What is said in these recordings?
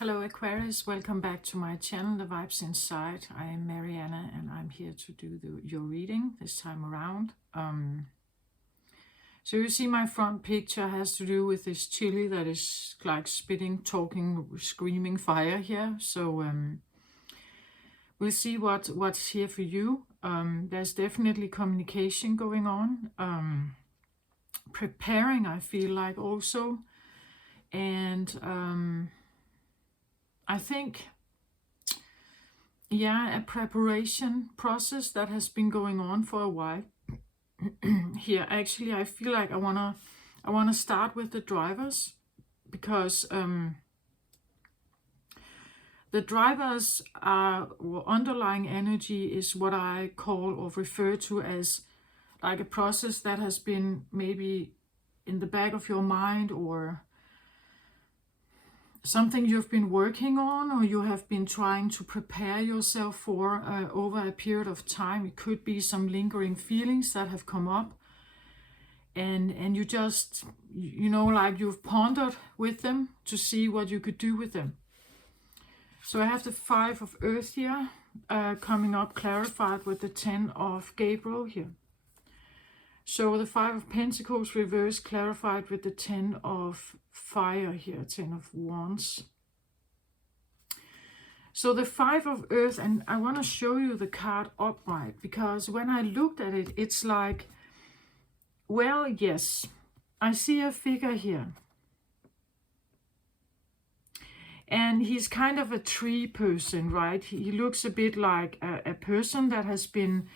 Hello Aquarius, welcome back to my channel, The Vibes Inside. I am Mariana and I'm here to do your reading this time around. So you see my front picture has to do with this chili that is like spitting, talking, screaming fire here. So we'll see what's here for you. There's definitely communication going on. Preparing, I feel like also. And I think, yeah, a preparation process that has been going on for a while. Here, actually, I feel like I wanna start with the drivers because the drivers are, or underlying energy is what I call or refer to as like a process that has been maybe in the back of your mind, or something you've been working on, or you have been trying to prepare yourself for over a period of time. It could be some lingering feelings that have come up, and you just, like you've pondered with them to see what you could do with them. So I have the Five of Earth here coming up, clarified with the 10 of Gabriel here. So the Five of Pentacles reverse, clarified with the 10 of Fire here, 10 of Wands. So the Five of Earth, and I want to show you the card upright, because when I looked at it, it's like, well, yes, I see a figure here. And he's kind of a tree person, right? He looks a bit like a person that has been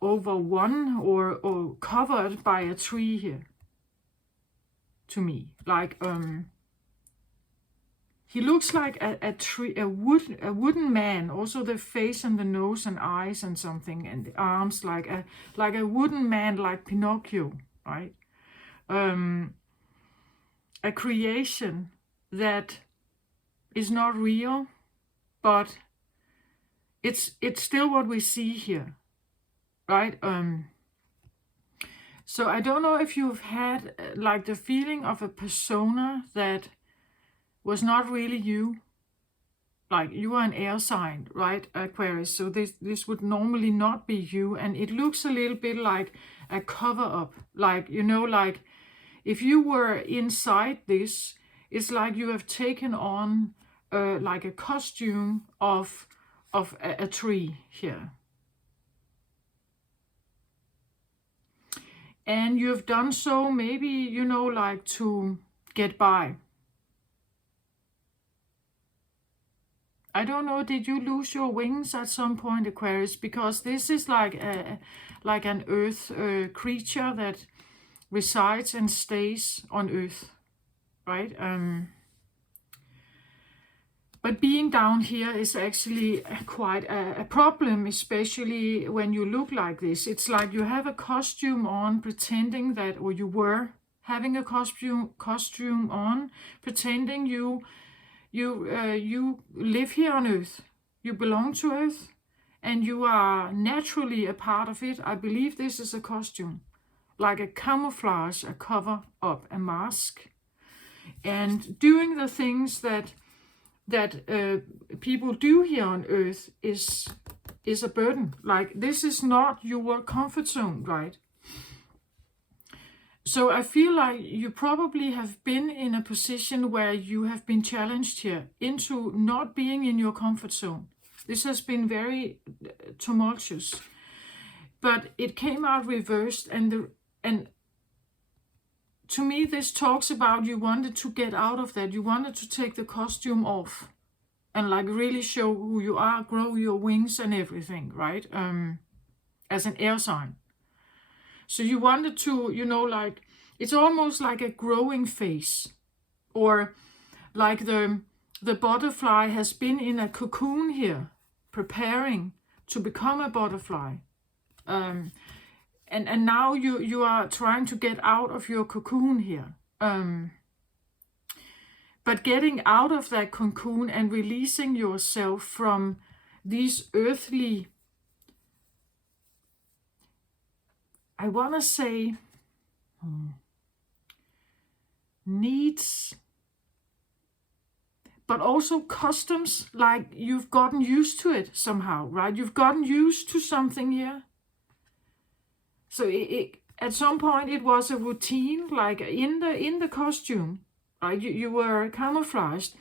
overrun or covered by a tree here, to me. Like he looks like a tree, a wooden man. Also the face and the nose and eyes and something, and the arms like a wooden man, like Pinocchio, right? A creation that is not real, but it's still what we see here, right? So I don't know if you've had like the feeling of a persona that was not really you. Like you are an air sign, right, Aquarius? So this would normally not be you, and it looks a little bit like a cover up. Like, like if you were inside this, it's like you have taken on like a costume of a tree here. And you've done so maybe, like to get by. I don't know, did you lose your wings at some point, Aquarius? Because this is like an earth creature that resides and stays on earth, right? But being down here is actually quite a problem, especially when you look like this. It's like you have a costume on, pretending that, or you were having a costume on, pretending you live here on Earth. You belong to Earth, and you are naturally a part of it. I believe this is a costume, like a camouflage, a cover up, a mask, and doing the things that people do here on Earth is a burden. Like, this is not your comfort zone, right? So I feel like you probably have been in a position where you have been challenged here into not being in your comfort zone. This has been very tumultuous, but it came out reversed, and to me this talks about you wanted to get out of that. You wanted to take the costume off and like really show who you are, grow your wings and everything, right? As an air sign. So you wanted to, like, it's almost like a growing phase, or like the butterfly has been in a cocoon here, preparing to become a butterfly. And now you are trying to get out of your cocoon here. But getting out of that cocoon and releasing yourself from these earthly, I want to say, needs, but also customs, like you've gotten used to it somehow, right? You've gotten used to something here. So at some point it was a routine, like in the costume, right? You were camouflaged,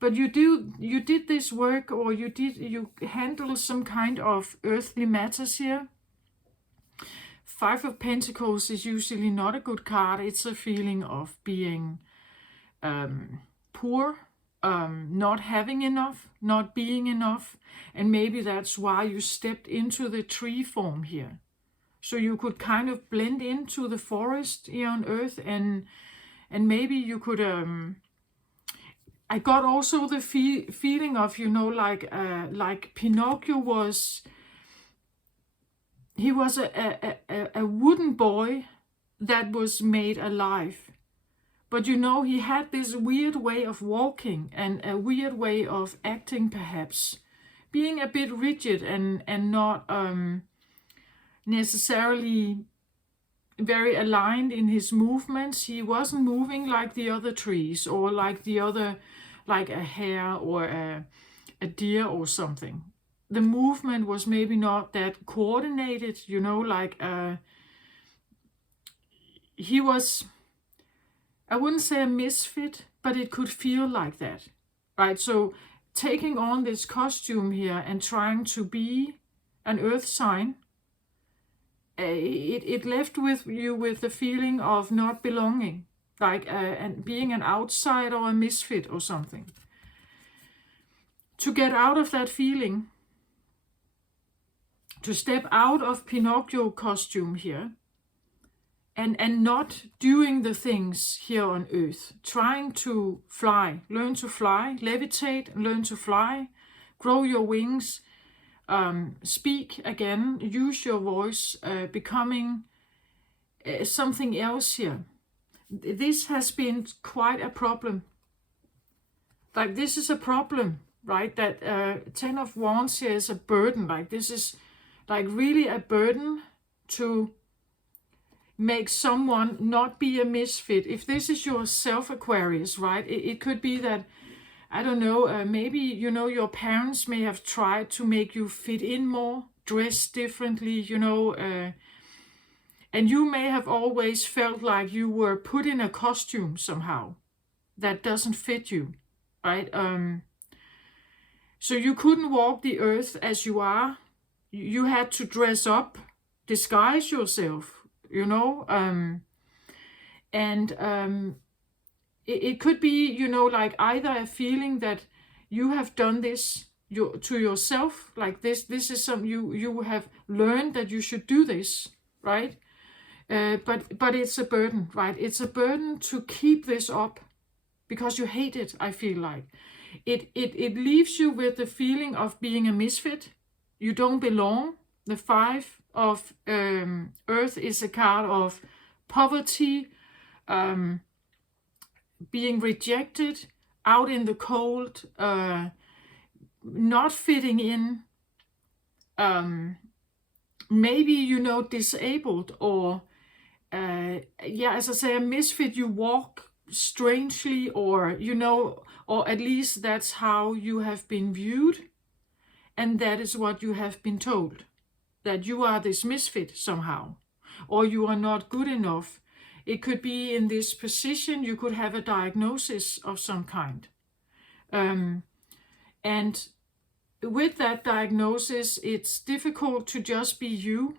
but you did this work, or you handled some kind of earthly matters here. Five of Pentacles is usually not a good card. It's a feeling of being poor, not having enough, not being enough, and maybe that's why you stepped into the tree form here. So you could kind of blend into the forest here on Earth, and maybe you could. I got also the feeling of, you know, like Pinocchio was. He was a wooden boy that was made alive. But you know, he had this weird way of walking and a weird way of acting, perhaps. Being a bit rigid and not necessarily very aligned in his movements. He wasn't moving like the other trees, or like the other, like a hare or a deer or something. The movement was maybe not that coordinated, you know, like he was, I wouldn't say a misfit, but it could feel like that, right? So taking on this costume here and trying to be an earth sign, it left with you with the feeling of not belonging, like and being an outsider or a misfit or something. To get out of that feeling, to step out of Pinocchio costume here, and not doing the things here on Earth, trying to fly, learn to fly, levitate, learn to fly, grow your wings, speak again, use your voice, becoming something else here. This has been quite a problem. Like, this is a problem, right? That 10 of Wands here is a burden. Like, this is like really a burden to make someone not be a misfit. If this is your self-Aquarius, right? It could be that, I don't know, maybe, you know, your parents may have tried to make you fit in more, dress differently, you know, and you may have always felt like you were put in a costume somehow that doesn't fit you, right? So you couldn't walk the earth as you are. You had to dress up, disguise yourself, you know, it could be, you know, like either a feeling that you have done this to yourself, like this is something you have learned that you should do this, right? But it's a burden, right? It's a burden to keep this up because you hate it, I feel like. It leaves you with the feeling of being a misfit. You don't belong. The Five of Earth is a card of poverty, being rejected, out in the cold, not fitting in, maybe, you know, disabled, or yeah, as I say, a misfit. You walk strangely, or, you know, or at least that's how you have been viewed, and that is what you have been told, that you are this misfit somehow, or you are not good enough. It could be in this position, you could have a diagnosis of some kind. And with that diagnosis, it's difficult to just be you.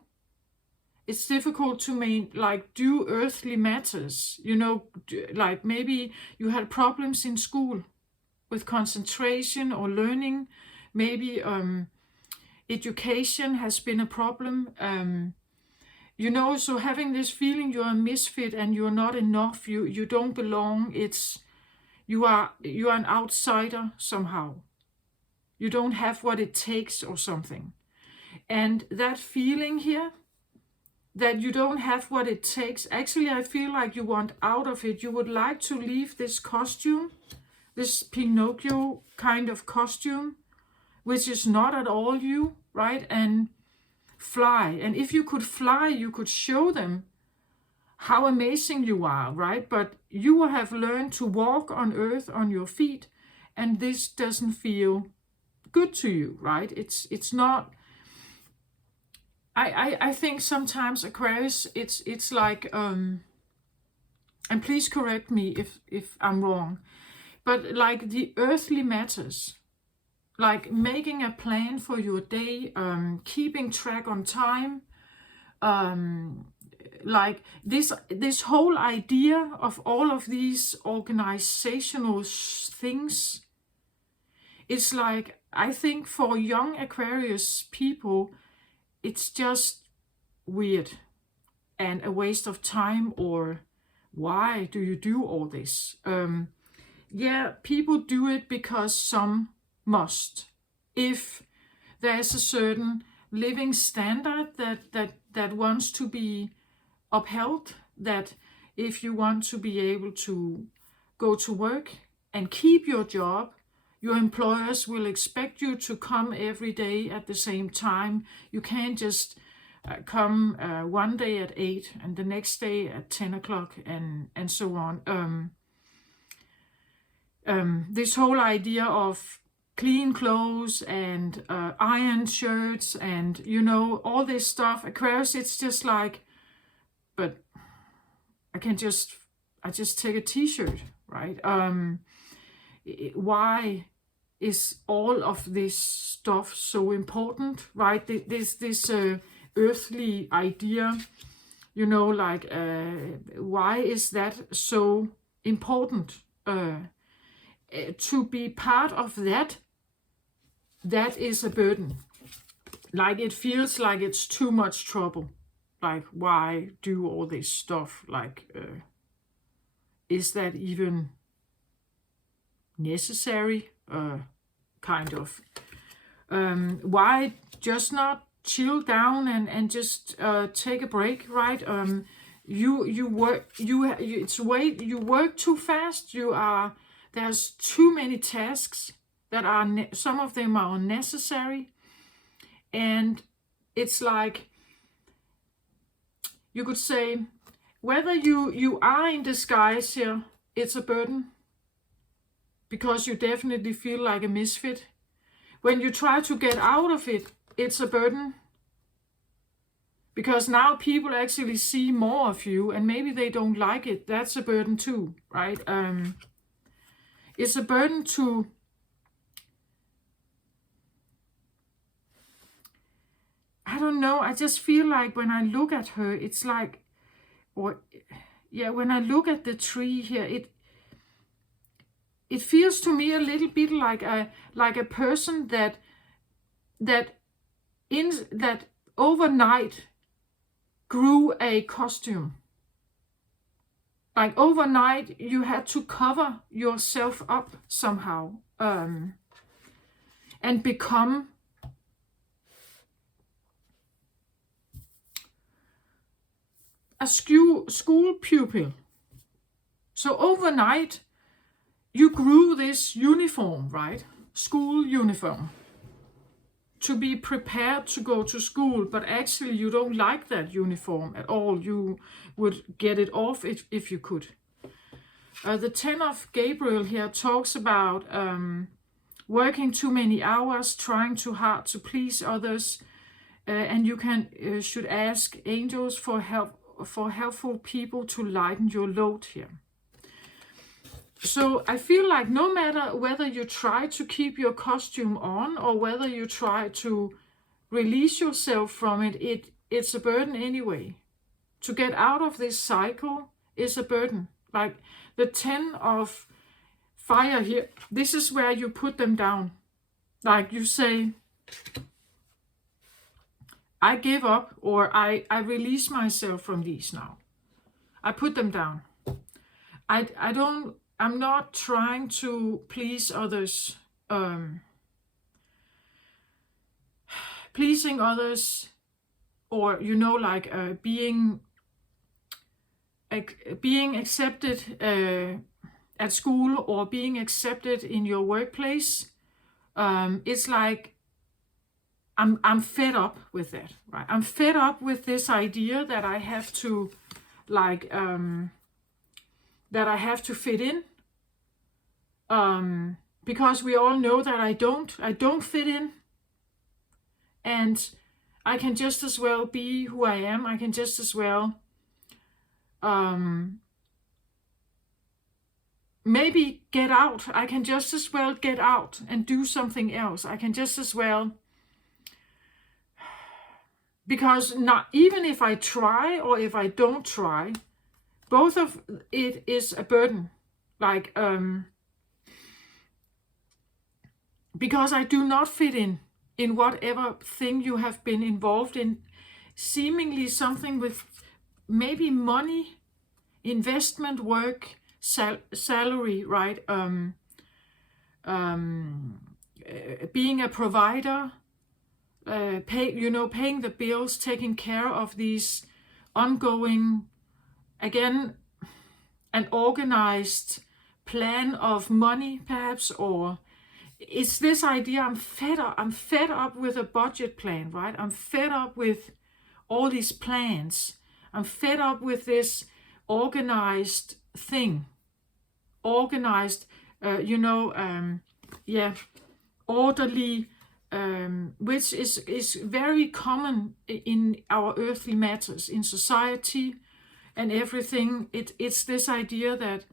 It's difficult to do earthly matters, you know, like maybe you had problems in school with concentration or learning. Maybe education has been a problem. You know, so having this feeling you're a misfit and you're not enough, you don't belong. You are an outsider somehow. You don't have what it takes or something. And that feeling here, that you don't have what it takes, actually I feel like you want out of it. You would like to leave this costume, this Pinocchio kind of costume, which is not at all you, right? And fly. And if you could fly, you could show them how amazing you are, right? But you have learned to walk on earth on your feet and this doesn't feel good to you, right? It's not. I think sometimes Aquarius, it's like and please correct me if I'm wrong, but like the earthly matters, like making a plan for your day, keeping track on time, like this whole idea of all of these organizational things. It's like, I think for young Aquarius people, it's just weird and a waste of time, or why do you do all this? Yeah, people do it because some must. If there's a certain living standard that wants to be upheld, that if you want to be able to go to work and keep your job, your employers will expect you to come every day at the same time. You can't just come one day at 8 and the next day at 10 o'clock and so on. This whole idea of clean clothes and iron shirts and, you know, all this stuff. Aquarius, it's just like, but I just take a t-shirt, right? Why is all of this stuff so important, right? This earthly idea, you know, like why is that so important? To be part of that is a burden. Like, it feels like it's too much trouble. Like, why do all this stuff? Like, is that even necessary? Kind of. Why just not chill down and just take a break, right? You work too fast. There's too many tasks that are some of them are unnecessary, and it's like, you could say, whether you are in disguise here, it's a burden, because you definitely feel like a misfit. When you try to get out of it, it's a burden, because now people actually see more of you and maybe they don't like it. That's a burden too, right? It's a burden to I don't know, I just feel like when I look at her, it's like, when I look at the tree here, it feels to me a little bit like a person that overnight grew a costume. Like, overnight you had to cover yourself up somehow, and become a school pupil. So overnight you grew this uniform, right? School uniform. To be prepared to go to school, but actually you don't like that uniform at all. You would get it off if you could. The 10 of Gabriel here talks about working too many hours, trying too hard to please others, and you should ask angels for help, for helpful people to lighten your load here. So I feel like no matter whether you try to keep your costume on or whether you try to release yourself from it, it's a burden anyway. To get out of this cycle is a burden. Like the 10 of fire here, this is where you put them down. Like you say, I give up, or I release myself from these now. I put them down. I'm not trying to please others. Pleasing others, or, you know, like being accepted at school, or being accepted in your workplace. It's like, I'm fed up with that, right? I'm fed up with this idea that I have to, like, that I have to fit in, because we all know that I don't fit in, and I can just as well be who I am. I can just as well maybe get out. I can just as well get out and do something else. I can just as well, because not even if I try or if I don't try, both of it is a burden. Like because I do not fit in whatever thing you have been involved in, seemingly something with maybe money, investment, work, salary, right? Being a provider, paying the bills, taking care of these ongoing, again, an organized plan of money, perhaps, or it's this idea I'm fed up with a budget plan, right? I'm fed up with all these plans. I'm fed up with this organized thing. Organized, orderly, which is very common in our earthly matters, in society and everything. It's this idea that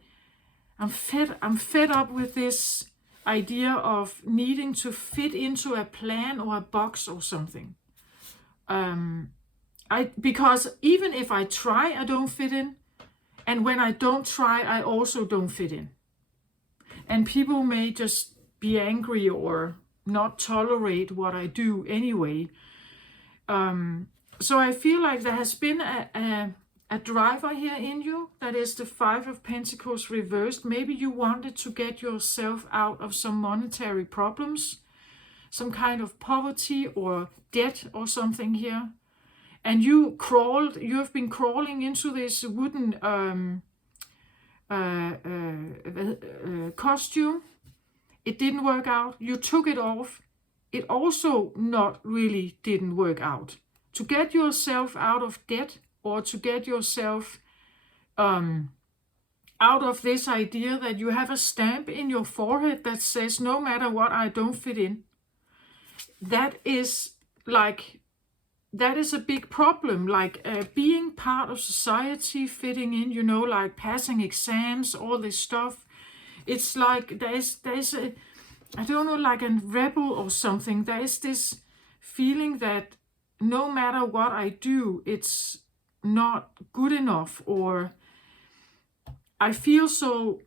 I'm fed up with this idea of needing to fit into a plan or a box or something. Because even if I try, I don't fit in. And when I don't try, I also don't fit in. And people may just be angry or not tolerate what I do anyway. So I feel like there has been a driver here in you, that is the Five of Pentacles reversed. Maybe you wanted to get yourself out of some monetary problems, some kind of poverty or debt or something here. And you have been crawling into this wooden costume. It didn't work out. You took it off. It also not really didn't work out. To get yourself out of debt, or to get yourself out of this idea that you have a stamp in your forehead that says, no matter what, I don't fit in. That is a big problem. Like being part of society, fitting in, like passing exams, all this stuff. It's like there's a, I don't know, like a rebel or something. There is this feeling that no matter what I do, it's not good enough, or I feel so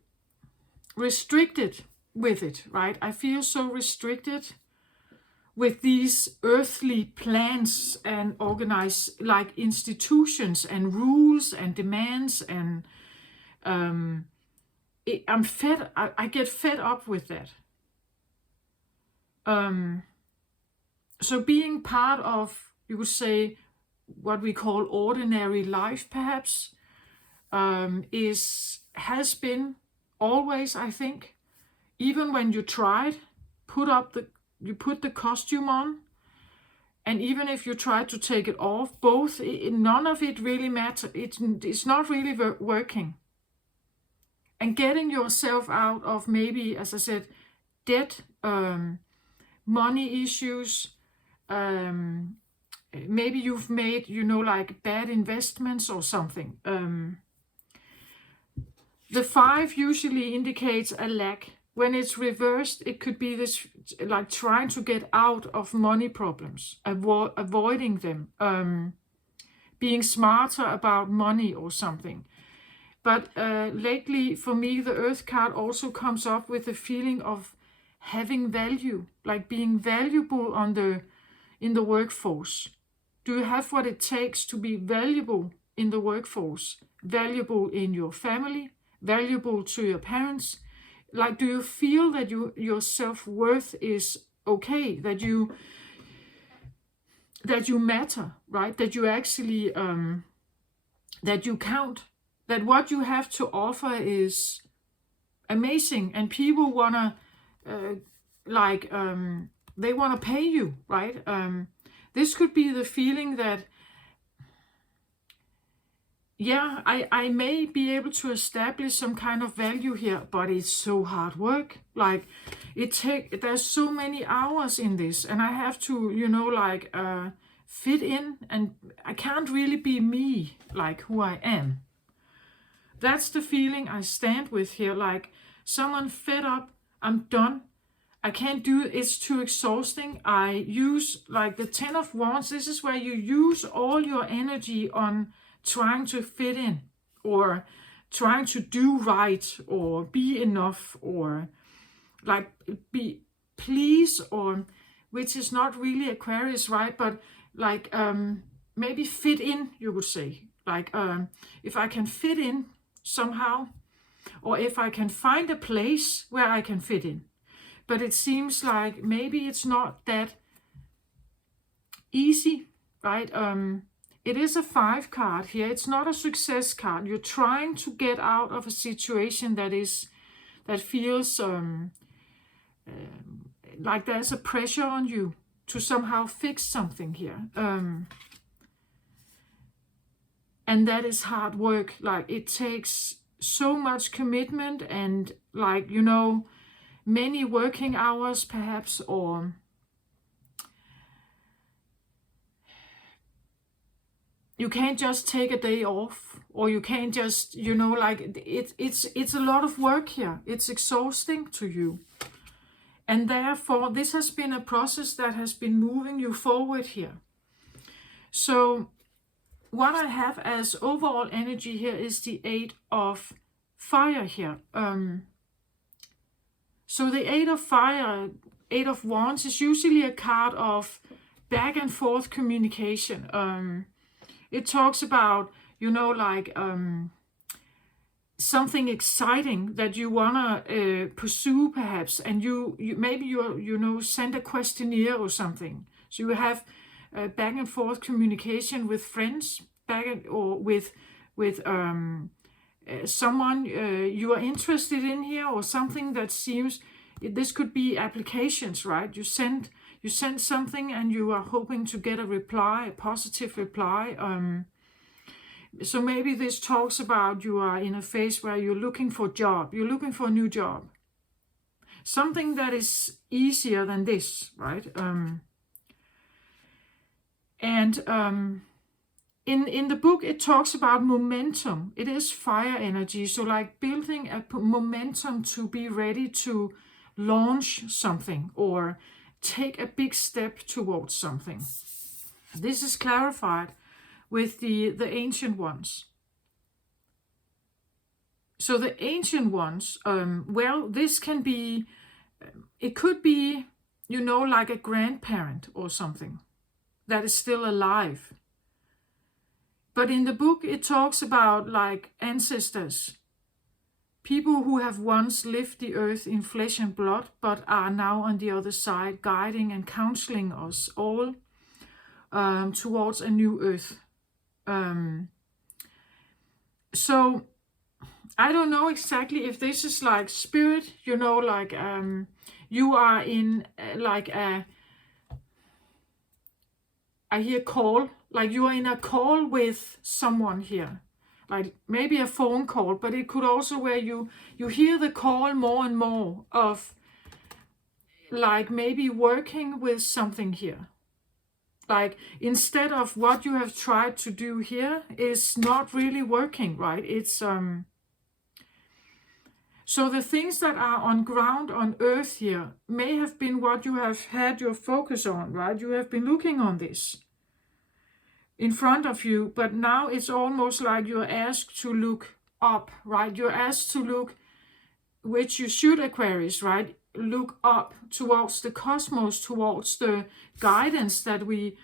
restricted with it, right? I feel so restricted with these earthly plans and organized like institutions and rules and demands, and I get fed up with that. So being part of, you would say, what we call ordinary life, perhaps, has been always, I think, even when you tried, you put the costume on, and even if you try to take it off, none of it really matters. It's not really working. And getting yourself out of, maybe, as I said, debt, money issues, maybe you've made, like bad investments or something. The 5 usually indicates a lack. When it's reversed, it could be this, like trying to get out of money problems, avoiding them, being smarter about money or something. But lately, for me, the Earth card also comes up with a feeling of having value, like being valuable in the workforce. Do you have what it takes to be valuable in the workforce? Valuable in your family? Valuable to your parents? Like, do you feel that your self-worth is okay? That you matter, right? That you actually, that you count? That what you have to offer is amazing, and people wanna, they wanna pay you, right? This could be the feeling that yeah, I may be able to establish some kind of value here, but it's so hard work. Like, there's so many hours in this, and I have to, like, fit in, and I can't really be me, like who I am. That's the feeling I stand with here. Like, someone fed up, I'm done. I can't do it, it's too exhausting. I use, like, the 10 of Wands. This is where you use all your energy on trying to fit in, or trying to do right, or be enough, or like be please, or which is not really Aquarius, right? But like maybe fit in, you would say. Like if I can fit in somehow, or if I can find a place where I can fit in. But it seems like maybe it's not that easy, right? It is a 5 card here. It's not a success card. You're trying to get out of a situation that feels like there's a pressure on you to somehow fix something here. And that is hard work. Like, it takes so much commitment and, like, many working hours perhaps, or you can't just take a day off, or you can't just, like, it's a lot of work here. It's exhausting to you. And therefore, this has been a process that has been moving you forward here. So what I have as overall energy here is the 8 of Fire here. So the 8 of Fire, 8 of Wands, is usually a card of back and forth communication. It talks about, like something exciting that you wanna pursue perhaps, and you maybe you send a questionnaire or something. So you have back and forth communication with friends, or with someone you are interested in here, or something that seems, this could be applications, right? You send something and you are hoping to get a reply, a positive reply. So maybe this talks about you are in a phase where you're looking for a job, you're looking for a new job, something that is easier than this, right? In the book, it talks about momentum. It is fire energy, so like building a momentum to be ready to launch something or take a big step towards something. This is clarified with the Ancient Ones. So the Ancient Ones, well, this can be, it could be, like a grandparent or something that is still alive. But in the book, it talks about like ancestors, people who have once lived the earth in flesh and blood, but are now on the other side, guiding and counseling us all towards a new earth. So I don't know exactly if this is like spirit, like you are in like I hear call, like you are in a call with someone here, like maybe a phone call, but it could also where you hear the call more and more of like maybe working with something here. Like instead of what you have tried to do here is not really working, right? It's so the things that are on ground on earth here may have been what you have had your focus on, right? You have been looking on this in front of you, but now it's almost like you're asked to look up, right? You're asked to look, which you should, Aquarius, right? Look up towards the cosmos, towards the guidance that we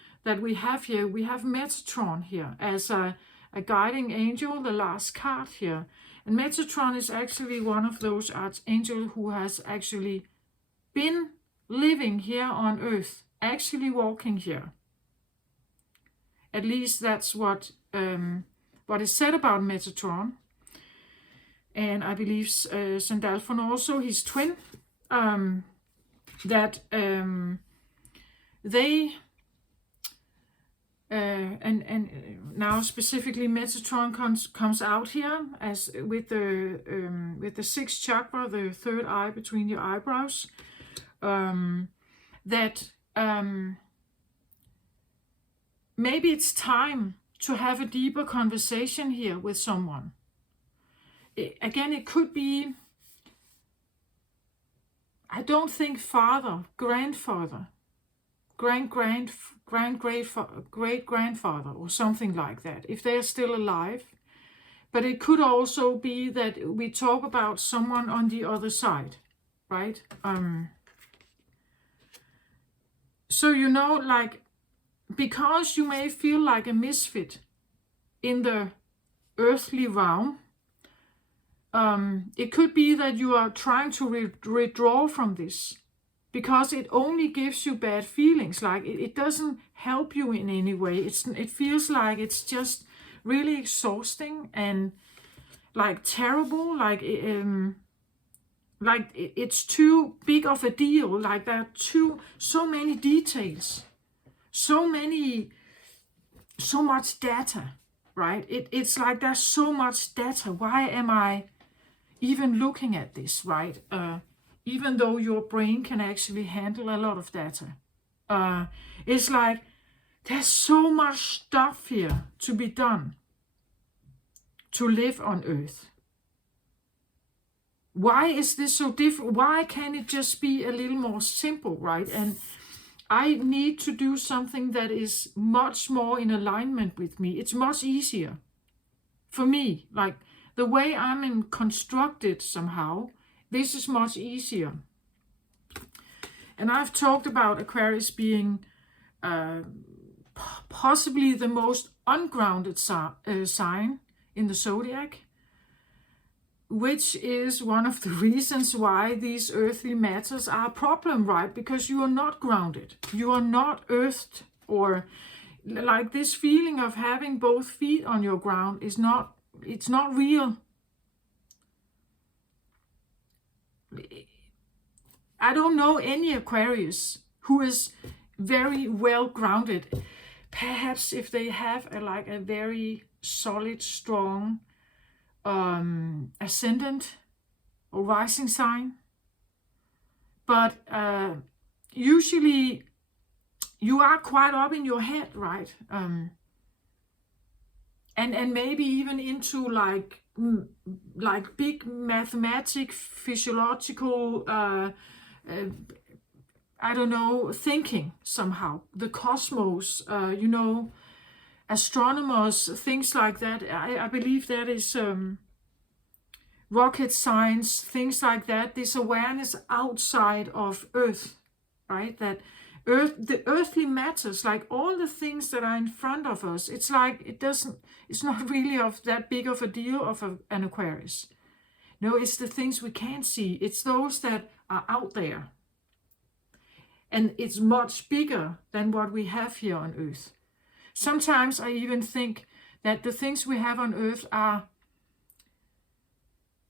have here. We have Metatron here as a guiding angel, the last card here. And Metatron is actually one of those archangels who has actually been living here on earth, actually walking here. At least that's what is said about Metatron. And I believe Sandalphon also, his twin, that they and now specifically Metatron comes out here as with the sixth chakra, the third eye between your eyebrows. That maybe it's time to have a deeper conversation here with someone. Again, it could be, I don't think father, grandfather, great-grandfather or something like that, if they're still alive. But it could also be that we talk about someone on the other side, right? So, you know, like, because you may feel like a misfit in the earthly realm, it could be that you are trying to withdraw from this because it only gives you bad feelings. Like it doesn't help you in any way. It feels like it's just really exhausting and like terrible. Like it's too big of a deal. Like there are so many details, so much data, right? It's like there's so much data. Why am I even looking at this, right? Even though your brain can actually handle a lot of data. It's like there's so much stuff here to be done to live on Earth. Why is this so different? Why can't it just be a little more simple, right? And I need to do something that is much more in alignment with me. It's much easier for me. Like the way I'm constructed somehow, this is much easier. And I've talked about Aquarius being possibly the most ungrounded sign in the zodiac, which is one of the reasons why these earthly matters are a problem, right? Because you are not grounded. You are not earthed, or like this feeling of having both feet on your ground is not, it's not real. I don't know any Aquarius who is very well grounded. Perhaps if they have a very solid, strong ascendant or rising sign. But usually you are quite up in your head, right? And maybe even into like big mathematic, physiological, I don't know, thinking somehow. The cosmos, you know, astronomers, things like that. I believe that is rocket science, things like that. This awareness outside of Earth, right? That the earthly matters, like all the things that are in front of us, it's like it's not really of that big of a deal of an Aquarius. No, it's the things we can't see. It's those that are out there. And it's much bigger than what we have here on Earth. Sometimes I even think that the things we have on Earth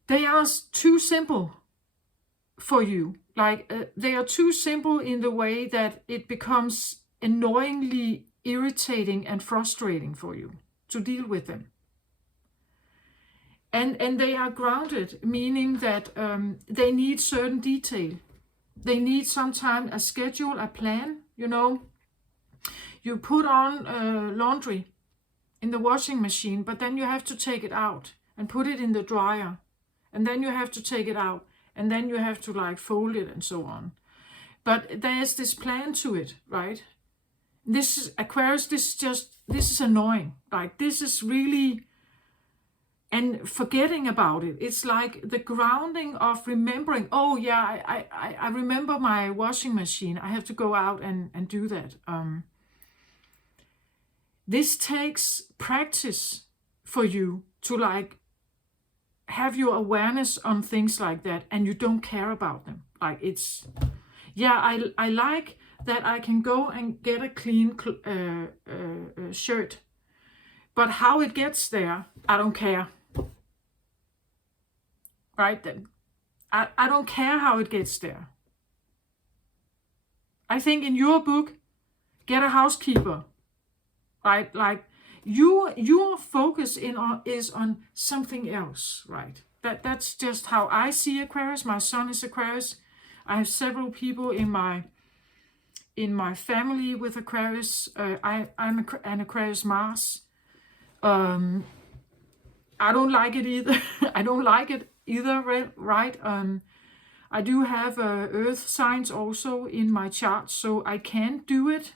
they are too simple for you. Like they are too simple in the way that it becomes annoyingly irritating and frustrating for you to deal with them. And they are grounded, meaning that they need certain detail. They need sometimes a schedule, a plan, you know. You put on laundry in the washing machine, but then you have to take it out and put it in the dryer. And then you have to take it out. And then you have to like fold it and so on. But there's this plan to it, right? This is Aquarius, this is annoying. Like this is really, and forgetting about it. It's like the grounding of remembering, oh yeah, I remember my washing machine. I have to go out and do that. This takes practice for you to like have your awareness on things like that, and you don't care about them. Like it's, yeah, I like that I can go and get a clean shirt, but how it gets there, I don't care. Right? I don't care how it gets there. I think in your book, get a housekeeper. right? Like your focus is on something else, right? That's just how I see Aquarius. My son is Aquarius. I have several people in my family with Aquarius. I'm an Aquarius Mars. I don't like it either. I don't like it either, right? I do have Earth signs also in my chart, so I can do it,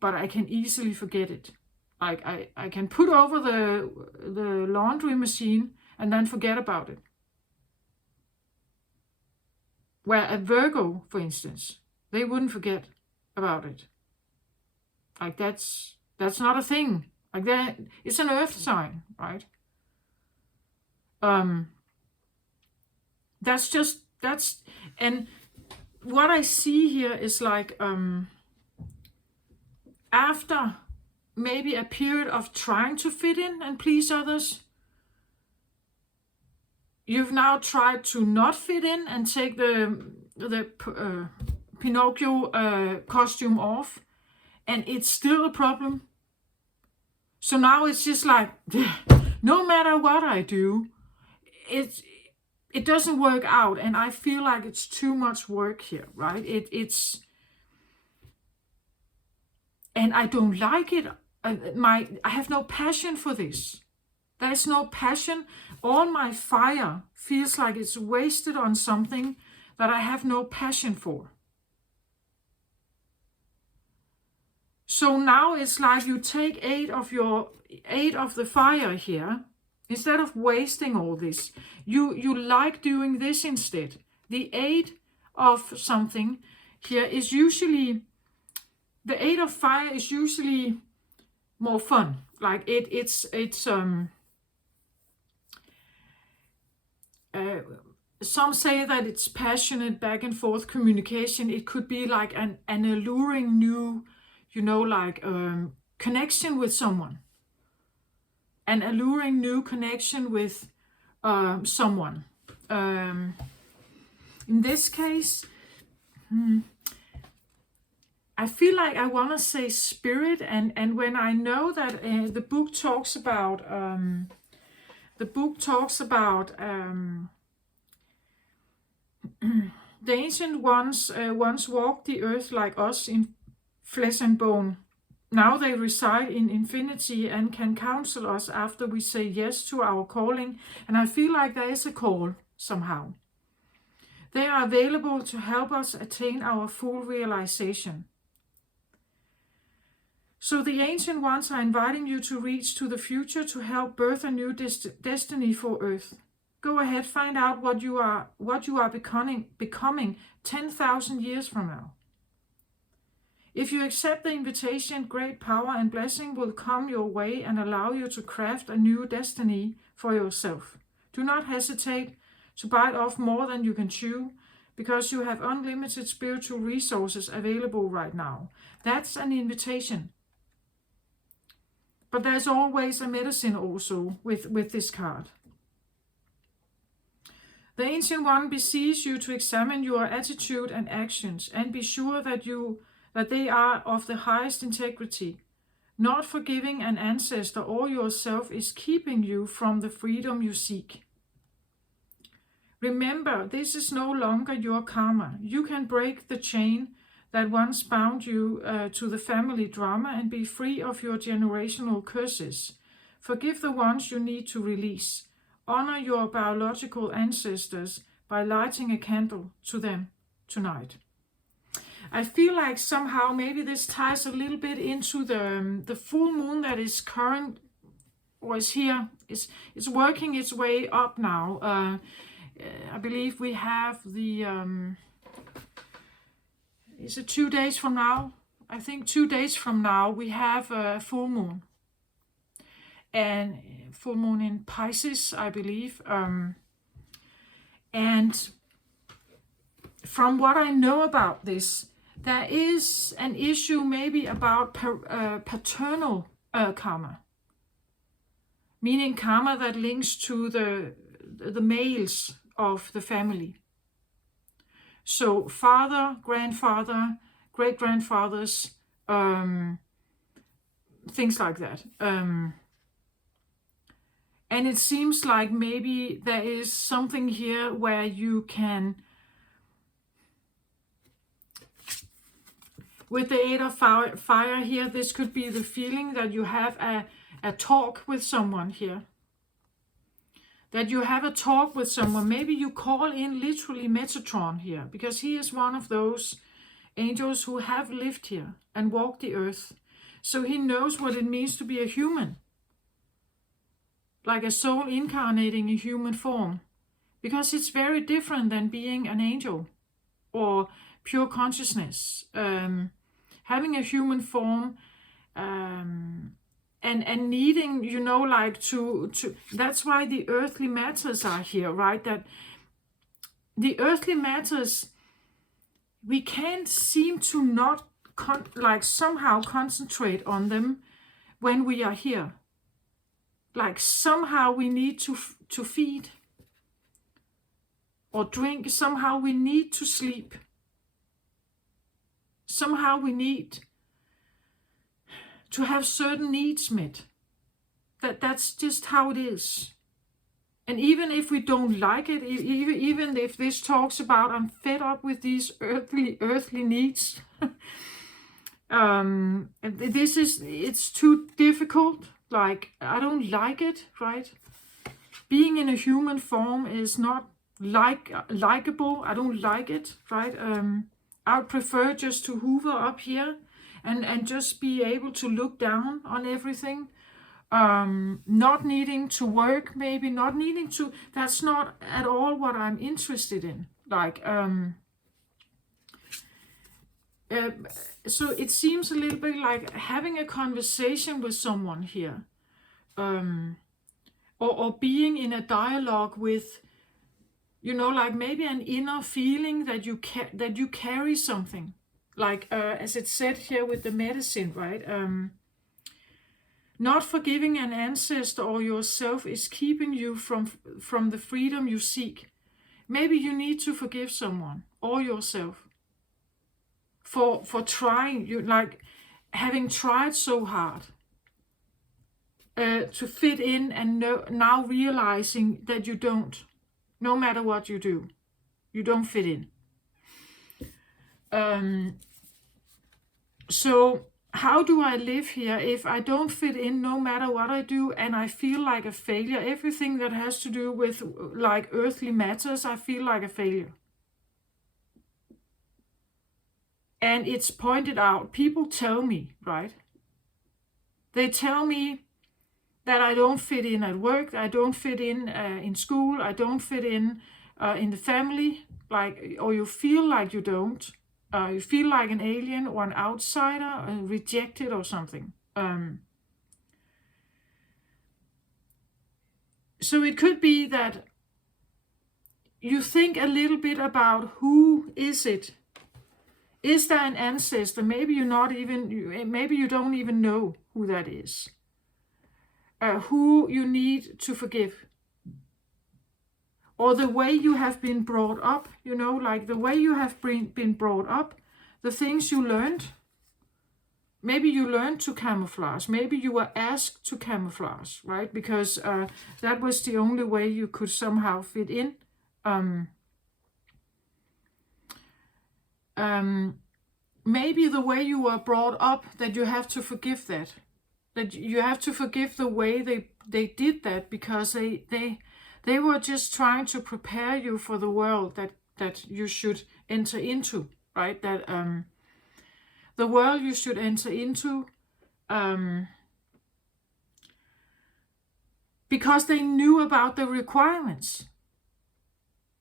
but I can easily forget it. Like I can put over the laundry machine and then forget about it. Where at Virgo, for instance, they wouldn't forget about it. Like that's not a thing. Like that, it's an Earth sign, right? And what I see here is like after maybe a period of trying to fit in and please others, you've now tried to not fit in and take the Pinocchio costume off, and it's still a problem. So now it's just like, no matter what I do, it doesn't work out, and I feel like it's too much work here, right? And I don't like it. I have no passion for this. There's no passion. All my fire feels like it's wasted on something that I have no passion for. So now it's like you take 8 of the fire here. Instead of wasting all this, you like doing this instead. The 8 of something here is usually, the 8 of fire is usually more fun. Like it's some say that it's passionate back and forth communication. It could be like an alluring new, connection with someone. An alluring new connection with someone. In this case, I feel like I want to say spirit, and when I know that the book talks about the ancient ones once walked the earth like us in flesh and bone. Now they reside in infinity and can counsel us after we say yes to our calling. And I feel like there is a call somehow. They are available to help us attain our full realization. So the ancient ones are inviting you to reach to the future to help birth a new destiny for Earth. Go ahead, find out what you are becoming 10,000 years from now. If you accept the invitation, great power and blessing will come your way and allow you to craft a new destiny for yourself. Do not hesitate to bite off more than you can chew, because you have unlimited spiritual resources available right now. That's an invitation. But there's always a medicine also with this card. The Ancient One beseeches you to examine your attitude and actions and be sure that they are of the highest integrity. Not forgiving an ancestor or yourself is keeping you from the freedom you seek. Remember, this is no longer your karma. You can break the chain that once bound you to the family drama and be free of your generational curses. Forgive the ones you need to release. Honor your biological ancestors by lighting a candle to them tonight. I feel like somehow maybe this ties a little bit into the full moon that is current, or is here. It's working its way up now. I believe we have the, is it 2 days from now? I think 2 days from now we have a full moon. And full moon in Pisces, I believe. And from what I know about this, there is an issue maybe about paternal karma. Meaning karma that links to the males of the family. So father, grandfather, great-grandfathers, things like that. And it seems like maybe there is something here where you can, with the Eight of Fire here, this could be the feeling that you have a talk with someone here. That you have a talk with someone. Maybe you call in literally Metatron here, because he is one of those angels who have lived here and walked the earth. So he knows what it means to be a human. Like a soul incarnating in human form. Because it's very different than being an angel or pure consciousness. Having a human form and needing, you know, like to that's why the earthly matters are here, right? That the earthly matters, we can't seem to not somehow concentrate on them when we are here. Like somehow we need to feed or drink. Somehow we need to sleep. Somehow we need to have certain needs met. That's just how it is. And even if we don't like it, even if this talks about I'm fed up with these earthly needs, it's too difficult. Like, I don't like it, right? Being in a human form is not likable. I don't like it, right? I would prefer just to hover up here and just be able to look down on everything. Not needing to work, maybe not needing to, that's not at all what I'm interested in. Like, so it seems a little bit like having a conversation with someone here, or being in a dialogue with, you know, like maybe an inner feeling that you carry something, like as it said here with the medicine, right? Not forgiving an ancestor or yourself is keeping you from the freedom you seek. Maybe you need to forgive someone or yourself for trying, you like having tried so hard to fit in, and now realizing that you don't. No matter what you do, you don't fit in. So how do I live here if I don't fit in no matter what I do, and I feel like a failure? Everything that has to do with like earthly matters, I feel like a failure. And it's pointed out, people tell me, right? They tell me that I don't fit in at work, I don't fit in school, I don't fit in the family, like, or you feel like you don't. You feel like an alien or an outsider, rejected or something. So it could be that you think a little bit about who is it. Is there an ancestor? Maybe maybe you don't even know who that is. Who you need to forgive. Or the way you have been brought up, you know, like the way you have been brought up, the things you learned. Maybe you learned to camouflage. Maybe you were asked to camouflage, right? Because that was the only way you could somehow fit in. Maybe the way you were brought up, that you have to forgive that. That you have to forgive the way they did that, because they were just trying to prepare you for the world that you should enter into, right? That the world you should enter into, because they knew about the requirements.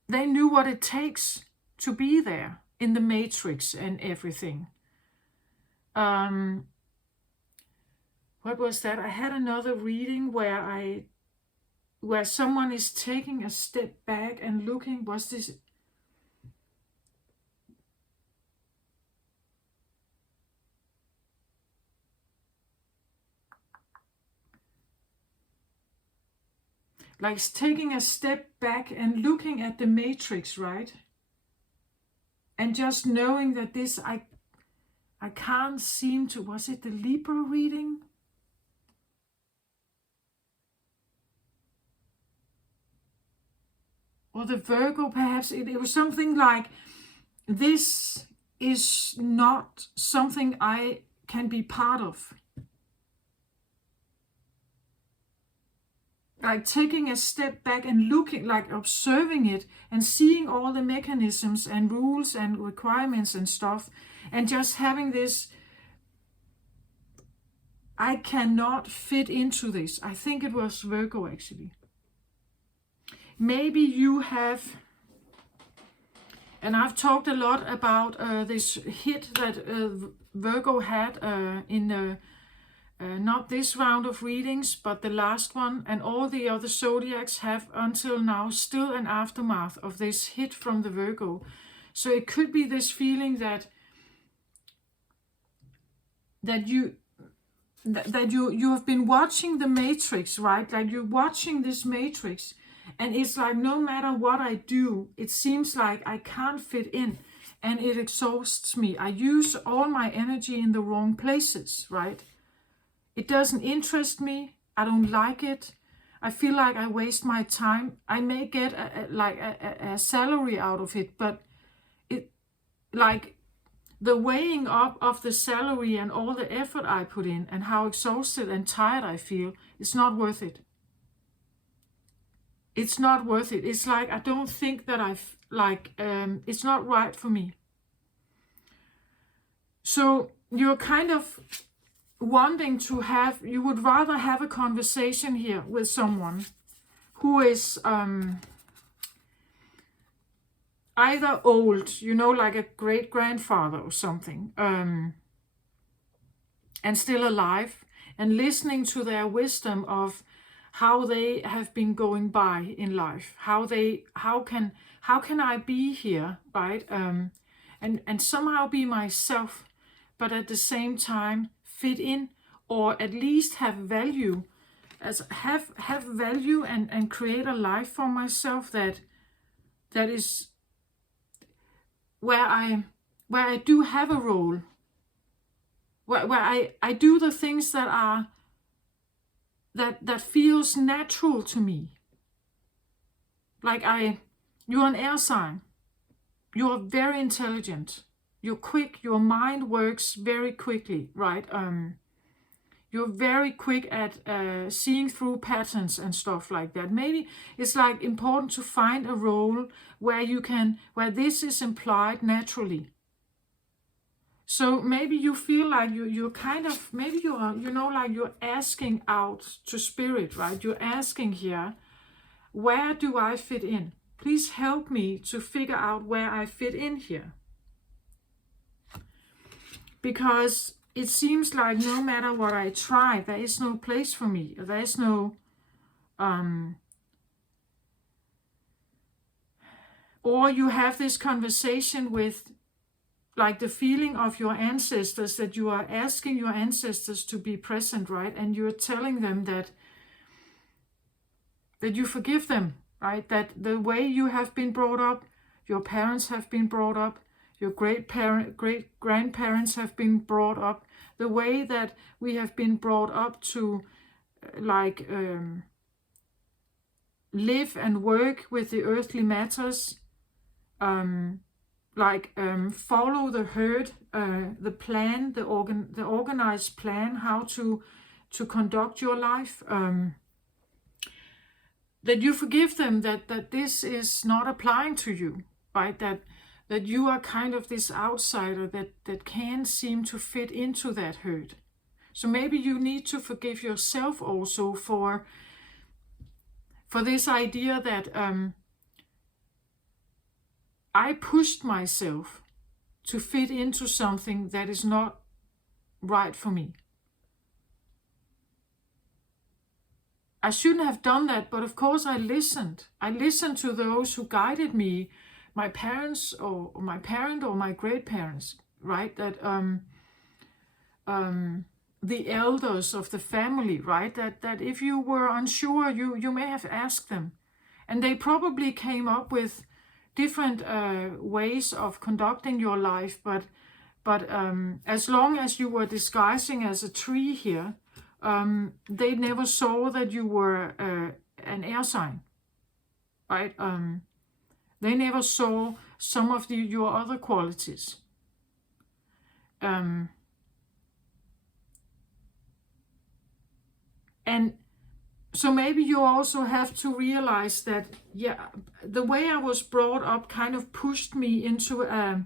They knew what it takes to be there in the matrix and everything. What was that? I had another reading where someone is taking a step back and looking. Was this? Like taking a step back and looking at the matrix, right? And just knowing that this, I can't seem to, was it the Libra reading? or the Virgo, perhaps it was something like, this is not something I can be part of. Like taking a step back and looking, like observing it and seeing all the mechanisms and rules and requirements and stuff, and just having this, I cannot fit into this. I think it was Virgo actually. Maybe you have, and I've talked a lot about this hit that Virgo had in the not this round of readings, but the last one, and all the other zodiacs have until now still an aftermath of this hit from the Virgo. So it could be this feeling that you have been watching the Matrix, right? Like you're watching this Matrix, and it's like no matter what I do, it seems like I can't fit in, and it exhausts me. I use all my energy in the wrong places, right? It doesn't interest me. I don't like it. I feel like I waste my time. I may get a salary out of it, but it, like, the weighing up of the salary and all the effort I put in and how exhausted and tired I feel, it's not worth it. It's not worth it. It's like I don't think that it's not right for me. So you're kind of wanting to have, you would rather have a conversation here with someone who is either old, like a great-grandfather or something, and still alive, and listening to their wisdom of how they have been going by in life, how can I be here, right? And somehow be myself, but at the same time fit in, or at least have value, have value and create a life for myself that is where I do have a role, where I do the things that are that feels natural to me. Like you're an air sign. You're very intelligent. You're quick. Your mind works very quickly, right? You're very quick at seeing through patterns and stuff like that. Maybe it's like important to find a role where where this is implied naturally. So maybe you feel like you're kind of, maybe you are, like you're asking out to spirit, right? You're asking here, where do I fit in? Please help me to figure out where I fit in here. Because it seems like no matter what I try, there is no place for me. There is no, or you have this conversation with, like, the feeling of your ancestors, that you are asking your ancestors to be present, right? And you're telling them that you forgive them, right? That the way you have been brought up, your parents have been brought up, your great-grandparents have been brought up, the way that we have been brought up to live and work with the earthly matters, follow the herd, the plan, the organized plan, how to conduct your life, that you forgive them, that this is not applying to you, right? That you are kind of this outsider that can't seem to fit into that herd. So maybe you need to forgive yourself also for this idea that I pushed myself to fit into something that is not right for me. I shouldn't have done that, but of course I listened. I listened to those who guided me, my parents or my parent or my great parents, right? That the elders of the family, right? That if you were unsure, you may have asked them, and they probably came up with different ways of conducting your life, but as long as you were disguising as a tree here, they never saw that you were an air sign, right? They never saw some of your other qualities. And so maybe you also have to realize that, yeah, the way I was brought up kind of pushed me into a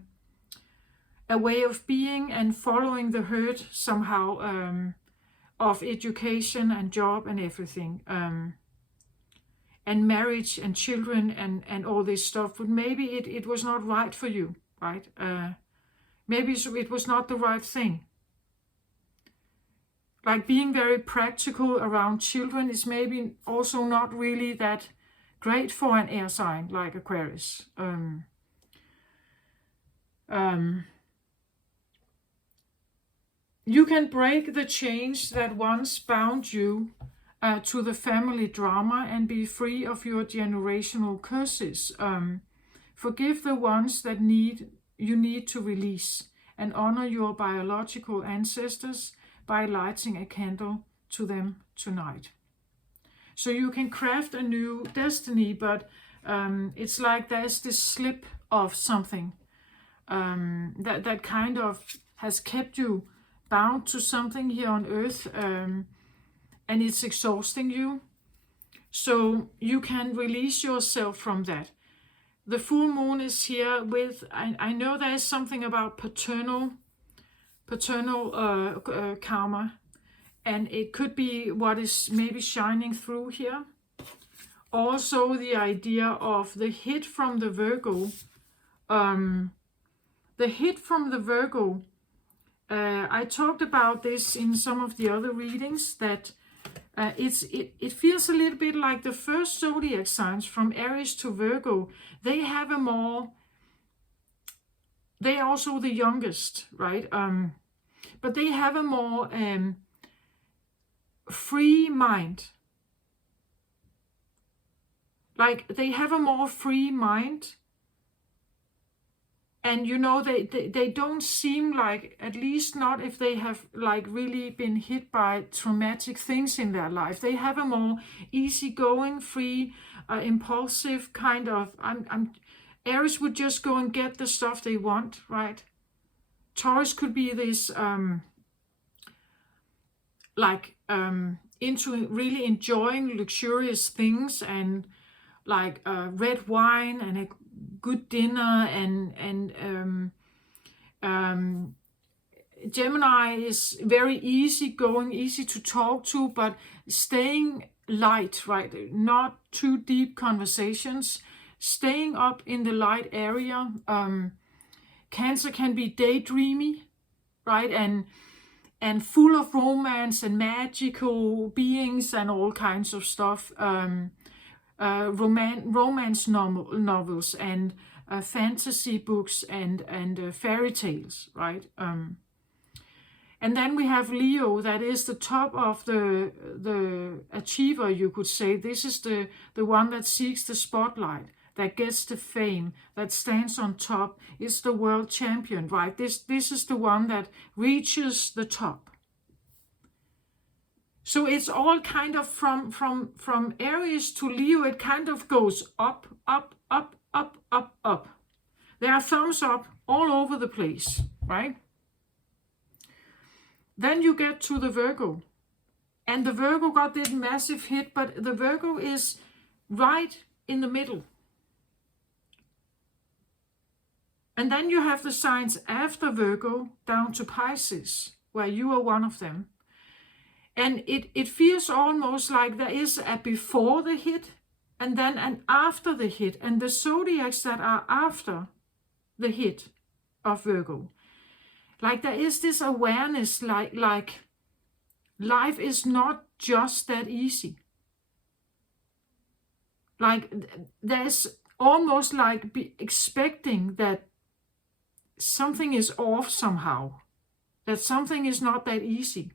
way of being and following the herd somehow, of education and job and everything, and marriage and children and all this stuff. But maybe it was not right for you, right? Maybe it was not the right thing. Like being very practical around children is maybe also not really that great for an air sign like Aquarius. You can break the chains that once bound you to the family drama and be free of your generational curses. Forgive the ones that you need to release, and honor your biological ancestors by lighting a candle to them tonight. So you can craft a new destiny, but it's like there's this slip of something that kind of has kept you bound to something here on earth, and it's exhausting you. So you can release yourself from that. The full moon is here with, I know there is something about paternal karma, and it could be what is maybe shining through here. Also the idea of the hit from the Virgo. The hit from the Virgo, I talked about this in some of the other readings, that it feels a little bit like the first zodiac signs from Aries to Virgo. They have a more, they are also the youngest, right? But they have a more free mind. Like they have a more free mind. And you know, they don't seem like, at least not if they have like really been hit by traumatic things in their life. They have a more easygoing, free, impulsive kind of, Aries would just go and get the stuff they want, right? Taurus could be this, into really enjoying luxurious things and like red wine and a good dinner, and Gemini is very easy going, easy to talk to, but staying light, right? Not too deep conversations, staying up in the light area. Cancer can be daydreamy, right? And full of romance and magical beings and all kinds of stuff. Romance novels and fantasy books and fairy tales, right? And then we have Leo, that is the top of the achiever, you could say. This is the one that seeks the spotlight, that gets the fame, that stands on top, is the world champion, right? This is the one that reaches the top. So it's all kind of from Aries to Leo, it kind of goes up, up, up, up, up, up. There are thumbs up all over the place, right? Then you get to the Virgo. And the Virgo got this massive hit, but the Virgo is right in the middle. And then you have the signs after Virgo down to Pisces, where you are one of them. And it feels almost like there is a before the hit and then an after the hit. And the zodiacs that are after the hit of Virgo, like there is this awareness, like life is not just that easy. Like there's almost like expecting that something is off somehow, that something is not that easy.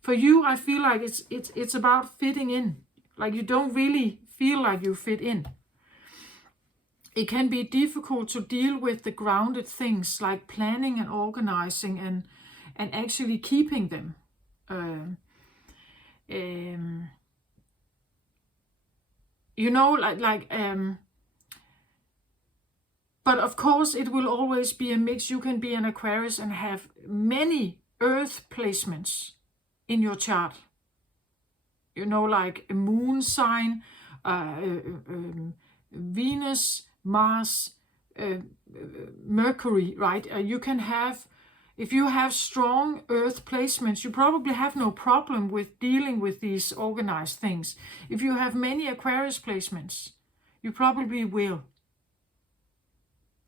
For you, I feel like it's about fitting in. Like you don't really feel like you fit in. It can be difficult to deal with the grounded things like planning and organizing and actually keeping them. You know, But of course, it will always be a mix. You can be an Aquarius and have many Earth placements in your chart. You know, like a moon sign, Venus, Mars, Mercury, right? You can have, if you have strong Earth placements, you probably have no problem with dealing with these organized things. If you have many Aquarius placements, you probably will.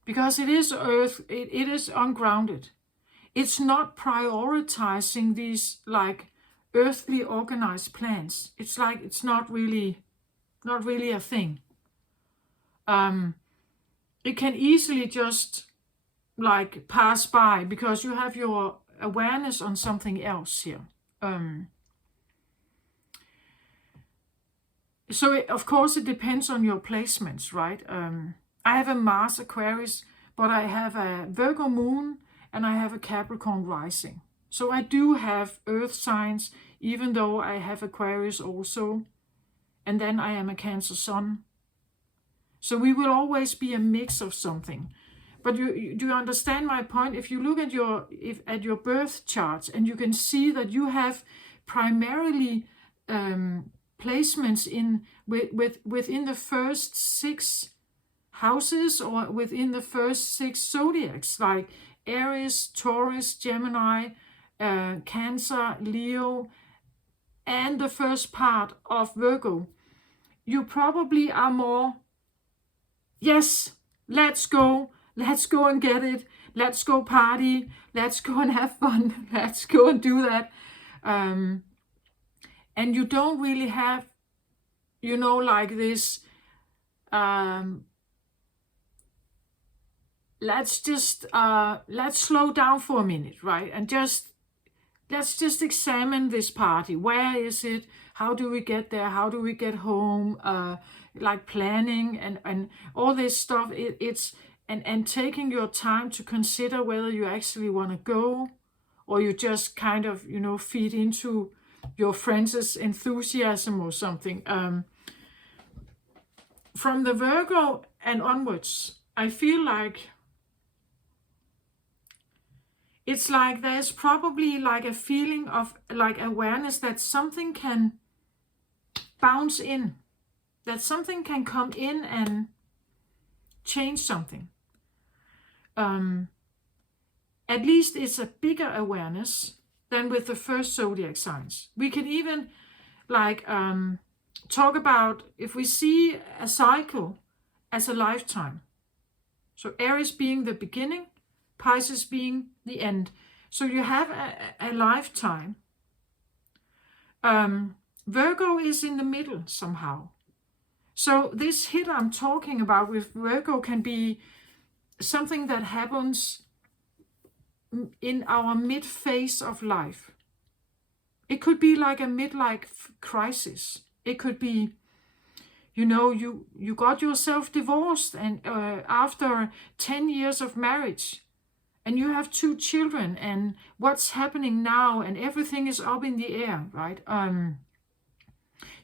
Because it is Earth, it is ungrounded. It's not prioritizing these like earthly organized plans. It's like it's not really a thing. It can easily just like pass by because you have your awareness on something else here. So of course it depends on your placements, right? I have a Mars Aquarius, but I have a Virgo moon and I have a Capricorn rising. So I do have Earth signs, even though I have Aquarius also. And then I am a Cancer sun. So we will always be a mix of something. But do you understand my point? If you look at your birth charts and you can see that you have primarily placements within the first 6 houses or within the first 6 zodiacs, like Aries, Taurus, Gemini, Cancer, Leo, and the first part of Virgo, you probably are more, yes, let's go and get it, let's go party, let's go and have fun, let's go and do that. And you don't really have, you know, like this, let's slow down for a minute, right? And let's just examine this party. Where is it? How do we get there? How do we get home? Like planning and all this stuff. It's taking your time to consider whether you actually want to go, or you just kind of, you know, feed into your friends' enthusiasm or something. From the Virgo and onwards, I feel like it's like there's probably like a feeling of like awareness that something can bounce in, that something can come in and change something. At least it's a bigger awareness than with the first zodiac signs. We can even like talk about if we see a cycle as a lifetime. So Aries being the beginning, Pisces being the end. So you have a lifetime. Virgo is in the middle somehow. So this hit I'm talking about with Virgo can be something that happens in our mid-phase of life. It could be like a midlife crisis. It could be, you know, you got yourself divorced and after 10 years of marriage, and you have 2 children, and what's happening now, and everything is up in the air, right?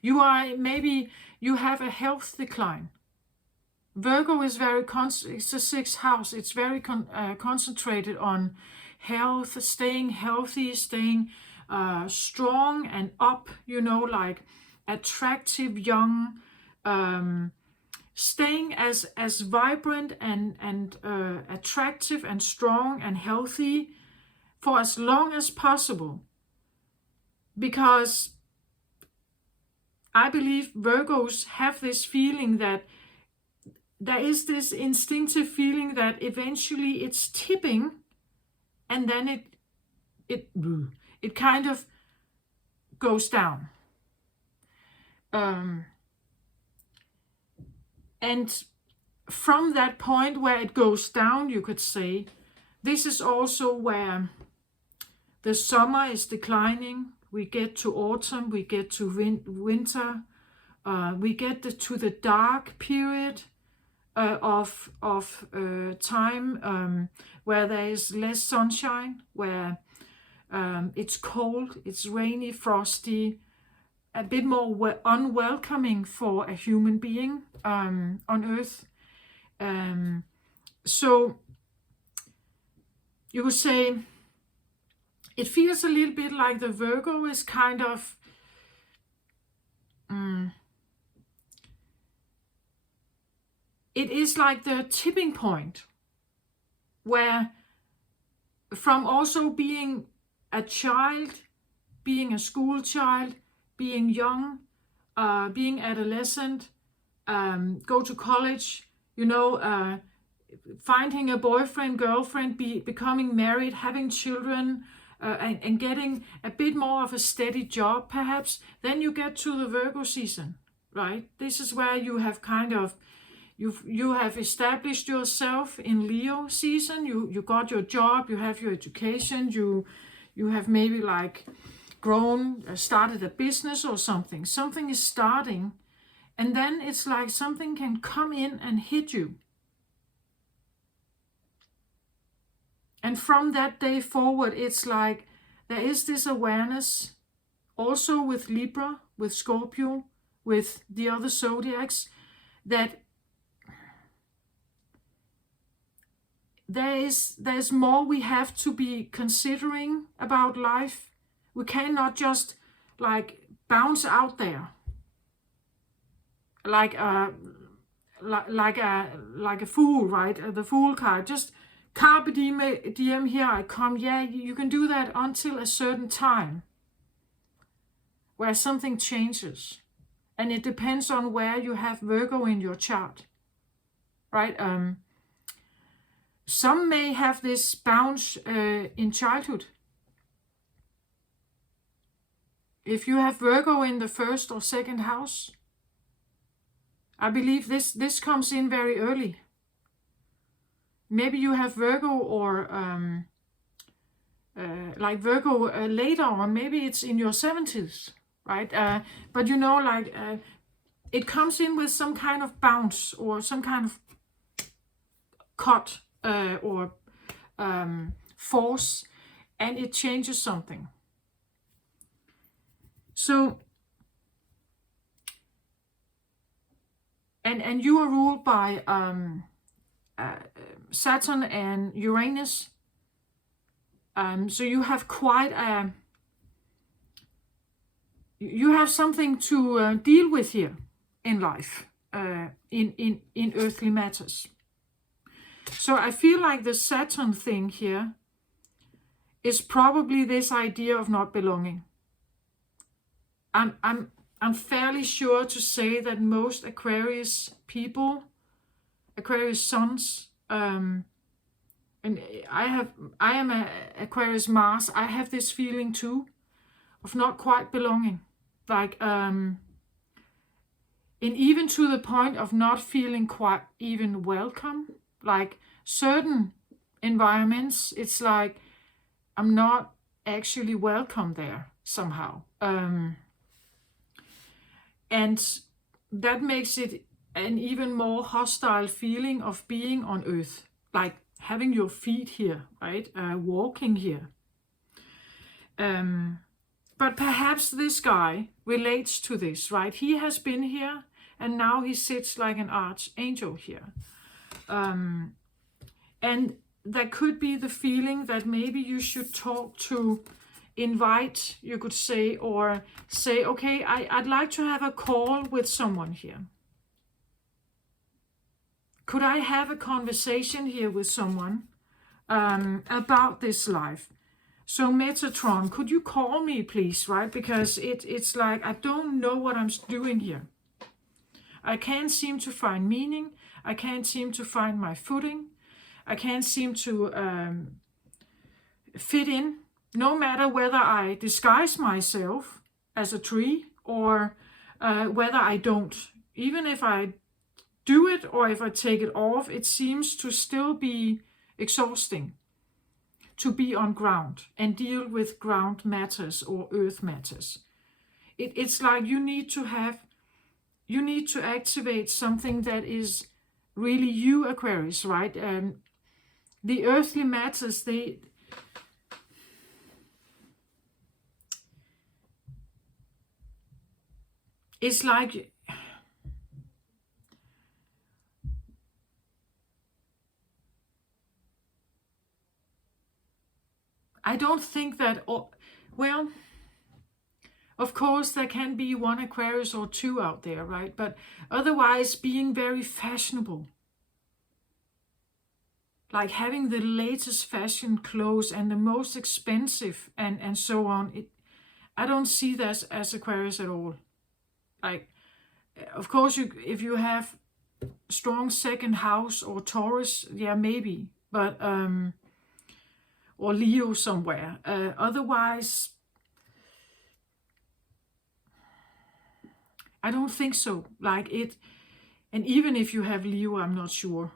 You have a health decline. Virgo is very it's the 6th house. It's very concentrated on health, staying healthy, staying strong and up, you know, like attractive, young, staying as vibrant and attractive and strong and healthy for as long as possible. Because I believe Virgos have this feeling that there is this instinctive feeling that eventually it's tipping, and then it kind of goes down. And from that point where it goes down, you could say, this is also where the summer is declining. We get to autumn, we get to winter, we get to the dark period of time where there is less sunshine, where it's cold, it's rainy, frosty, a bit more unwelcoming for a human being on Earth. So you could say it feels a little bit like the Virgo is kind of it is like the tipping point where from also being a child, being a school child, being young, being adolescent, go to college, finding a boyfriend, girlfriend, becoming married, having children, and getting a bit more of a steady job perhaps, then you get to the Virgo season, right? This is where you have kind of you have established yourself in Leo season. You got your job, you have your education, you have maybe like grown, started a business or something. Something is starting, and then it's like something can come in and hit you. And from that day forward, it's like there is this awareness also with Libra, with Scorpio, with the other zodiacs, that there's more we have to be considering about life. We cannot just like bounce out there like a fool, right? The fool card. Just carpe diem, here I come. Yeah, you can do that until a certain time where something changes, and it depends on where you have Virgo in your chart, right? Some may have this bounce in childhood. If you have Virgo in the first or second house, I believe this comes in very early. Maybe you have Virgo or like Virgo later on. Maybe it's in your 70s, right? But it comes in with some kind of bounce or some kind of cut or force, and it changes something. So, and you are ruled by Saturn and Uranus. So you have you have something to deal with here in life, in earthly matters. So I feel like the Saturn thing here is probably this idea of not belonging. I'm fairly sure to say that most Aquarius people, Aquarius suns, and I am a Aquarius Mars. I have this feeling too of not quite belonging, like and even to the point of not feeling quite even welcome. Like certain environments, it's like I'm not actually welcome there somehow. And that makes it an even more hostile feeling of being on Earth, like having your feet here, right? Walking here. But perhaps this guy relates to this, right? He has been here and now he sits like an archangel here. And that could be the feeling that maybe you should talk to, invite, you could say, or say, okay, I'd like to have a call with someone here. Could I have a conversation here with someone about this life? So Metatron, could you call me please, right? Because it's like, I don't know what I'm doing here. I can't seem to find meaning. I can't seem to find my footing. I can't seem to fit in, no matter whether I disguise myself as a tree or whether I don't. Even if I do it or if I take it off, it seems to still be exhausting to be on ground and deal with ground matters or earth matters. It's like you need to activate something that is really you, Aquarius, right? The earthly matters, it's like I don't think that, well, of course there can be one Aquarius or two out there, right? But otherwise being very fashionable, like having the latest fashion clothes and the most expensive and so on. I don't see that as Aquarius at all. Like, of course, if you have strong second house or Taurus, yeah, maybe, but or Leo somewhere. Otherwise, I don't think so. Like it, and even if you have Leo, I'm not sure.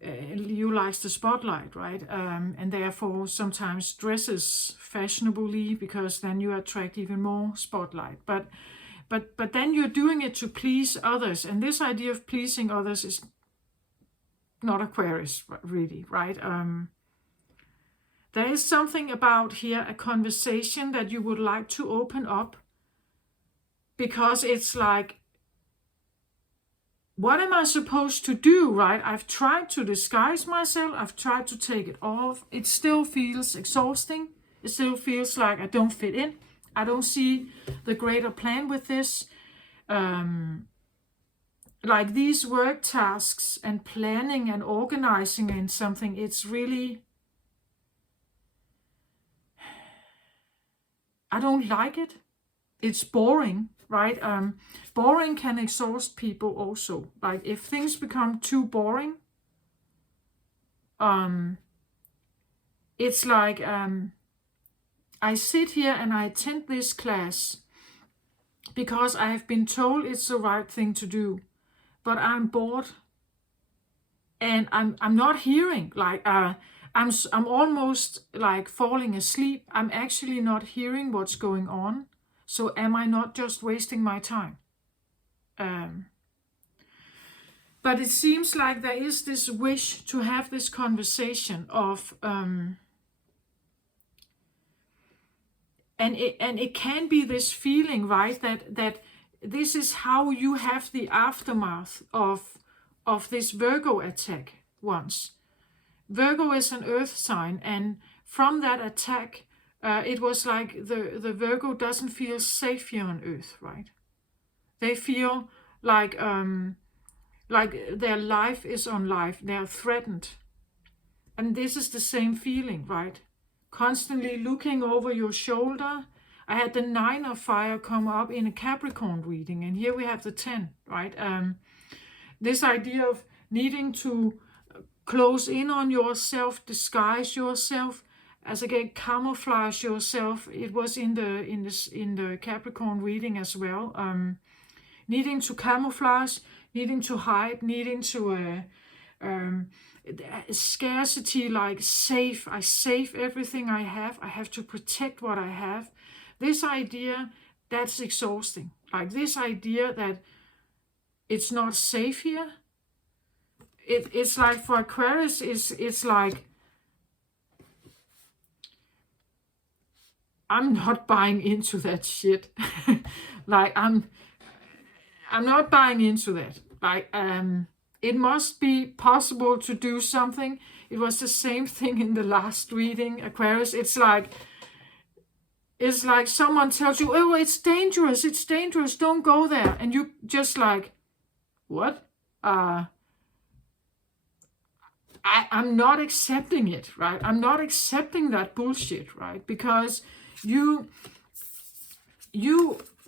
Leo likes the spotlight, right? And therefore sometimes dresses fashionably because then you attract even more spotlight. But then you're doing it to please others, and this idea of pleasing others is not Aquarius, really, right? There is something about here, a conversation that you would like to open up, because it's like, what am I supposed to do, right? I've tried to disguise myself. I've tried to take it off. It still feels exhausting. It still feels like I don't fit in. I don't see the greater plan with this. Like these work tasks and planning and organizing in something, it's really, I don't like it. It's boring, right? Boring can exhaust people also. Like if things become too boring, it's like I sit here and I attend this class because I have been told it's the right thing to do, but I'm bored and I'm not hearing. Like I'm almost like falling asleep. I'm actually not hearing what's going on. So am I not just wasting my time? But it seems like there is this wish to have this conversation of, and it can be this feeling, right, that this is how you have the aftermath of this Virgo attack once. Virgo is an earth sign, and from that attack, it was like the Virgo doesn't feel safe here on earth, right? They feel like their life is on life. They are threatened. And this is the same feeling, right? Constantly looking over your shoulder. I had the 9 of fire come up in a Capricorn reading, and here we have the 10, right? This idea of needing to close in on yourself, disguise yourself, as again, camouflage yourself. It was in the Capricorn reading as well. Needing to camouflage, needing to hide, needing to scarcity, like save. I save everything I have to protect what I have. This idea, that's exhausting. Like this idea that it's not safe here. It's like for Aquarius, it's like, I'm not buying into that shit. Like I'm not buying into that. Like it must be possible to do something. It was the same thing in the last reading, Aquarius. It's like someone tells you, oh, it's dangerous, don't go there. And you just like, what? I'm not accepting it, right? I'm not accepting that bullshit, right? Because you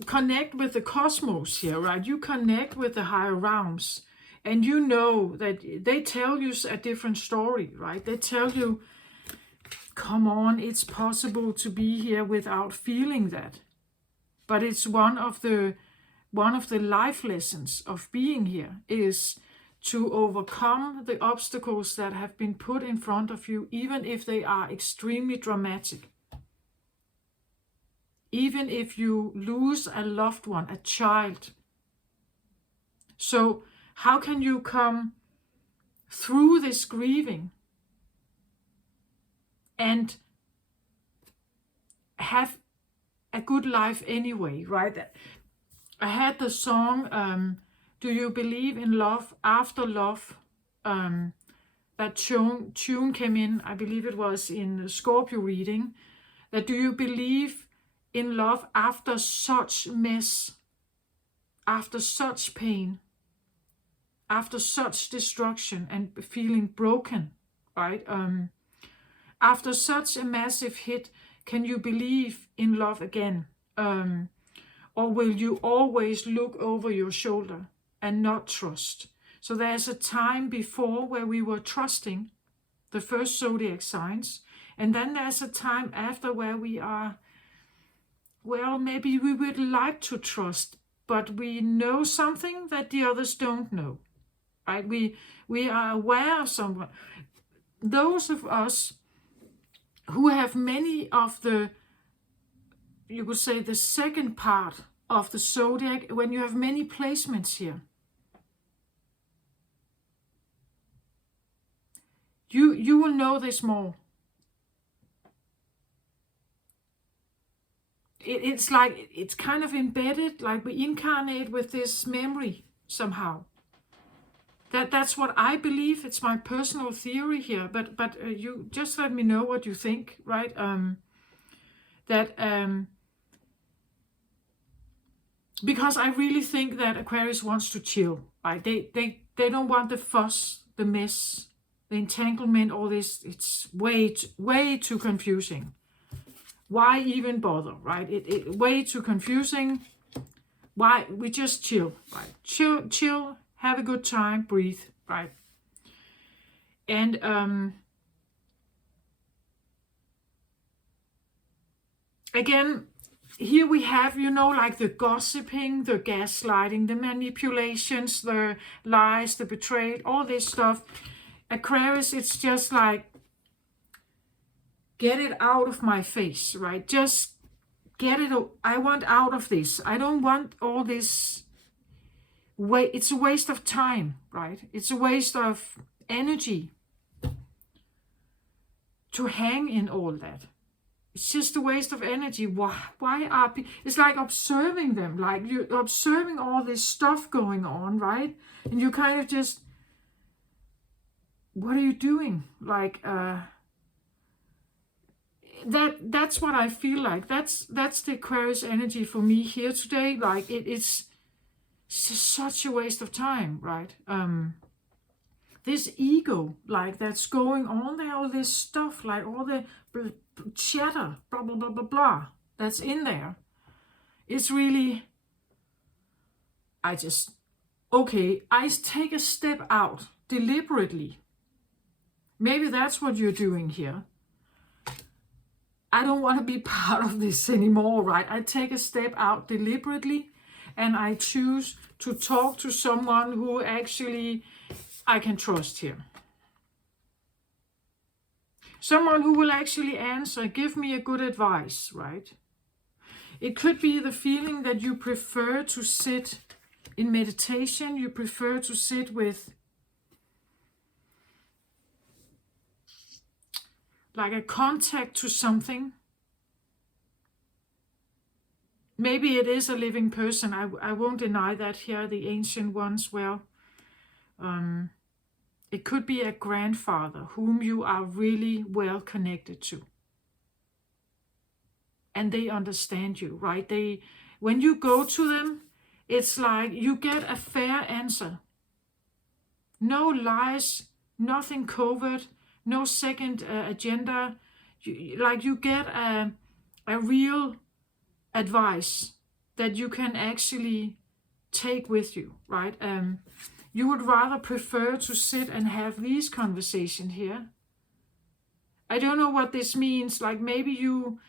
connect with the cosmos here, right? You connect with the higher realms, and you know that they tell you a different story, right? They tell you, come on, it's possible to be here without feeling that. But it's one of the life lessons of being here is to overcome the obstacles that have been put in front of you, even if they are extremely dramatic. Even if you lose a loved one, a child. So how can you come through this grieving and have a good life anyway, right? I had the song, Do You Believe in Love After Love? that tune came in, I believe it was in Scorpio reading, that do you believe in love after such mess, after such pain, after such destruction and feeling broken, right? After such a massive hit, can you believe in love again? Or will you always look over your shoulder and not trust? So there's a time before where we were trusting the first zodiac signs, and then there's a time after where we are, well, maybe we would like to trust, but we know something that the others don't know, right? We are aware of someone. Those of us who have many of the, you could say, the second part of the zodiac, when you have many placements here, you will know this more. It's like, it's kind of embedded, like we incarnate with this memory somehow. That's what I believe. It's my personal theory here, but you just let me know what you think, right? Because I really think that Aquarius wants to chill, right? They don't want the fuss, the mess, the entanglement, all this. It's way too confusing. Why even bother, right? It way too confusing. Why? We just chill, right? Chill, have a good time, breathe, right? And again, here we have, like the gossiping, the gaslighting, the manipulations, the lies, the betrayal, all this stuff. Aquarius, it's just like, get it out of my face, right? Just get it. I want out of this. I don't want all this. It's a waste of time, right? It's a waste of energy to hang in all that. It's just a waste of energy. Why are people? It's like observing them, like you're observing all this stuff going on, right? And you kind of just, what are you doing? Like, that's what I feel like. That's the Aquarius energy for me here today. Like it's just such a waste of time, right? This ego, like that's going on there, all this stuff, like all the chatter, blah blah blah blah blah, that's in there. It's really, I take a step out deliberately. Maybe that's what you're doing here. I don't want to be part of this anymore, right? I take a step out deliberately and I choose to talk to someone who actually I can trust here. Someone who will actually answer, give me a good advice, right? It could be the feeling that you prefer to sit in meditation, you prefer to sit with like a contact to something. Maybe it is a living person. I won't deny that here, the ancient ones, well, it could be a grandfather whom you are really well connected to. And they understand you, right? When you go to them, it's like you get a fair answer. No lies, nothing covert, no second agenda. You get a real advice that you can actually take with you, right? You would rather prefer to sit and have these conversations here. I don't know what this means. Like maybe you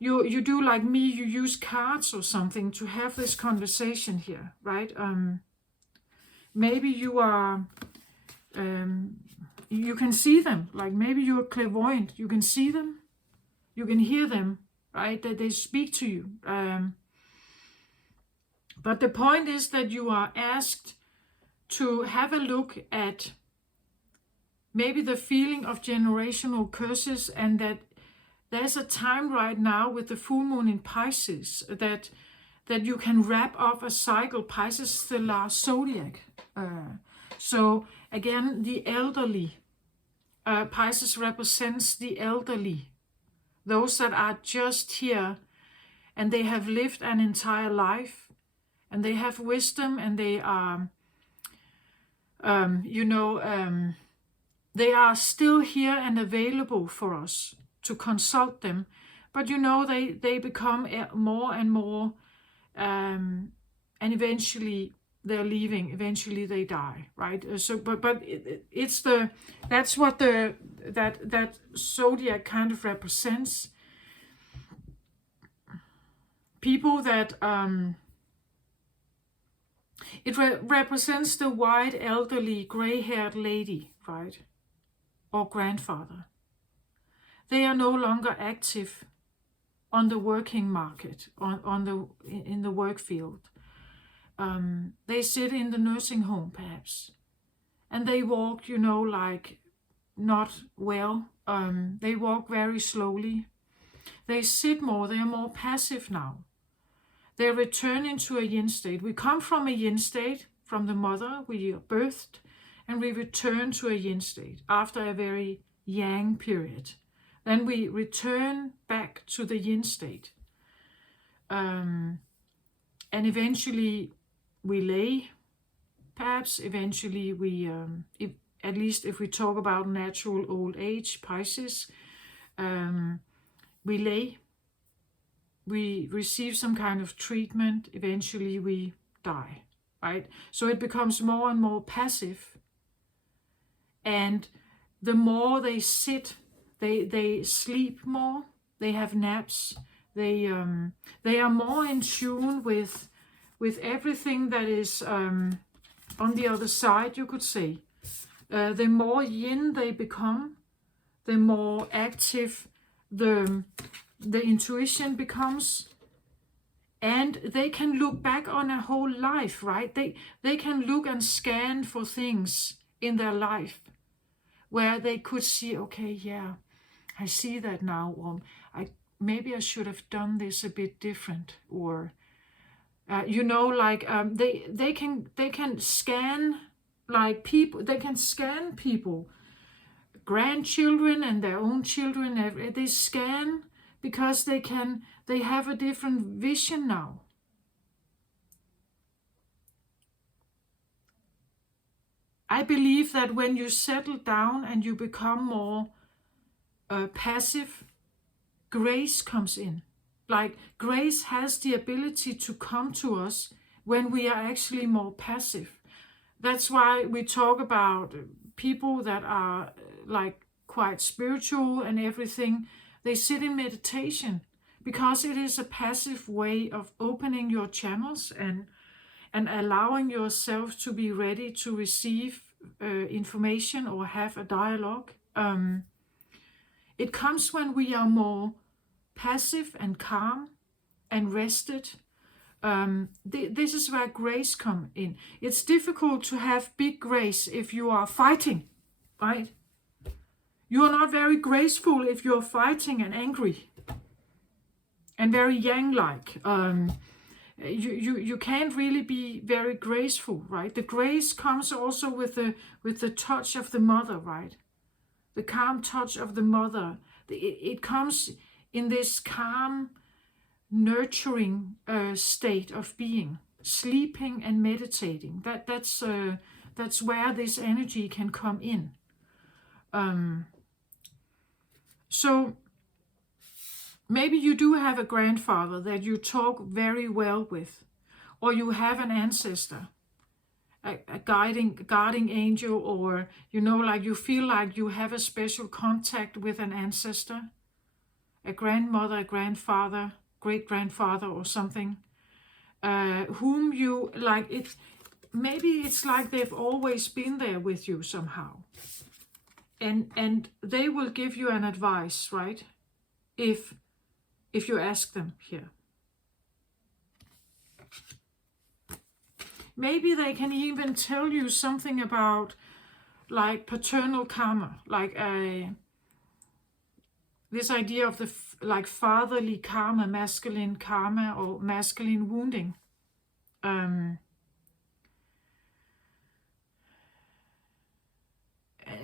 do like me, you use cards or something to have this conversation here, right? Maybe you are, you can see them. Like maybe you're clairvoyant. You can see them, you can hear them, right? That they speak to you. But the point is that you are asked to have a look at maybe the feeling of generational curses, and that there's a time right now with the full moon in Pisces that you can wrap up a cycle. Pisces is the last zodiac. So again, the elderly, Pisces represents the elderly, those that are just here and they have lived an entire life and they have wisdom and they are, they are still here and available for us to consult them. But they become more and more, and eventually they're leaving. Eventually they die, right? That's what that zodiac kind of represents. People that it represents the white, elderly, gray-haired lady, right? Or grandfather. They are no longer active on the working market, in the work field. They sit in the nursing home, perhaps, and they walk, like not well. They walk very slowly. They sit more. They are more passive now. They return into a yin state. We come from a yin state, from the mother. We are birthed, and we return to a yin state after a very yang period. Then we return back to the yin state. And eventually we lay, perhaps eventually we, at least if we talk about natural old age, Pisces, we lay, we receive some kind of treatment, eventually we die, right? So it becomes more and more passive. And the more they sit, they sleep more, they have naps, they are more in tune with everything that is on the other side, you could say. The more yin they become, the more active the intuition becomes, and they can look back on a whole life, right? They can look and scan for things in their life where they could see, okay, yeah, I see that now, or maybe I should have done this a bit different, or they can scan like people. They can scan people, grandchildren and their own children. They scan because they have a different vision now. I believe that when you settle down and you become more passive, grace comes in. Like, grace has the ability to come to us when we are actually more passive. That's why we talk about people that are like quite spiritual and everything. They sit in meditation because it is a passive way of opening your channels and allowing yourself to be ready to receive information or have a dialogue. It comes when we are more passive and calm and rested. This is where grace comes in. It's difficult to have big grace if you are fighting, right? You are not very graceful if you're fighting and angry and very yang-like. You can't really be very graceful, right? The grace comes also with the touch of the mother, right? The calm touch of the mother. It comes in this calm, nurturing state of being, sleeping and meditating. That's where this energy can come in. So maybe you do have a grandfather that you talk very well with, or you have an ancestor, a guarding angel, or like you feel like you have a special contact with an ancestor, a grandmother, a grandfather, great-grandfather or something, whom you like. Maybe it's like they've always been there with you somehow, and they will give you an advice, right? If you ask them here. Maybe they can even tell you something about like paternal karma, like this idea of the like fatherly karma, masculine karma, or masculine wounding.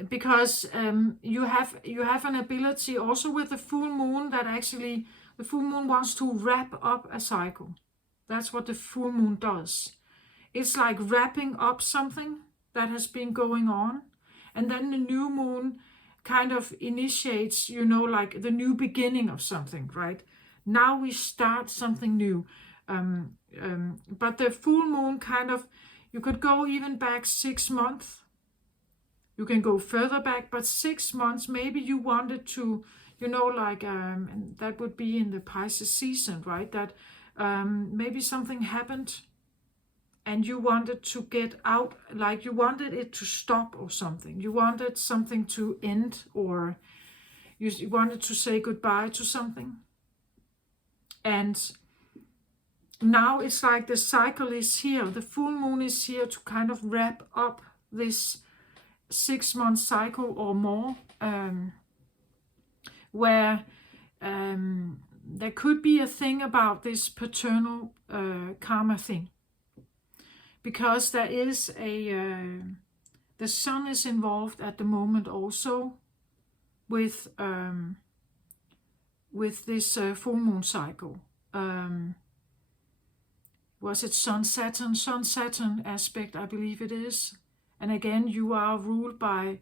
because you have an ability also with the full moon that actually the full moon wants to wrap up a cycle. That's what the full moon does. It's like wrapping up something that has been going on, and then the new moon kind of initiates, like the new beginning of something, right? Now we start something new. But the full moon kind of, you could go even back 6 months. You can go further back, but 6 months, maybe you wanted to, and that would be in the Pisces season, right? That maybe something happened and you wanted to get out, like you wanted it to stop or something. You wanted something to end, or you wanted to say goodbye to something. And now it's like the cycle is here. The full moon is here to kind of wrap up this 6 month cycle or more, where there could be a thing about this paternal karma thing. Because there is the sun is involved at the moment also with this full moon cycle. Was it Sun Saturn aspect, I believe it is. And again, you are ruled by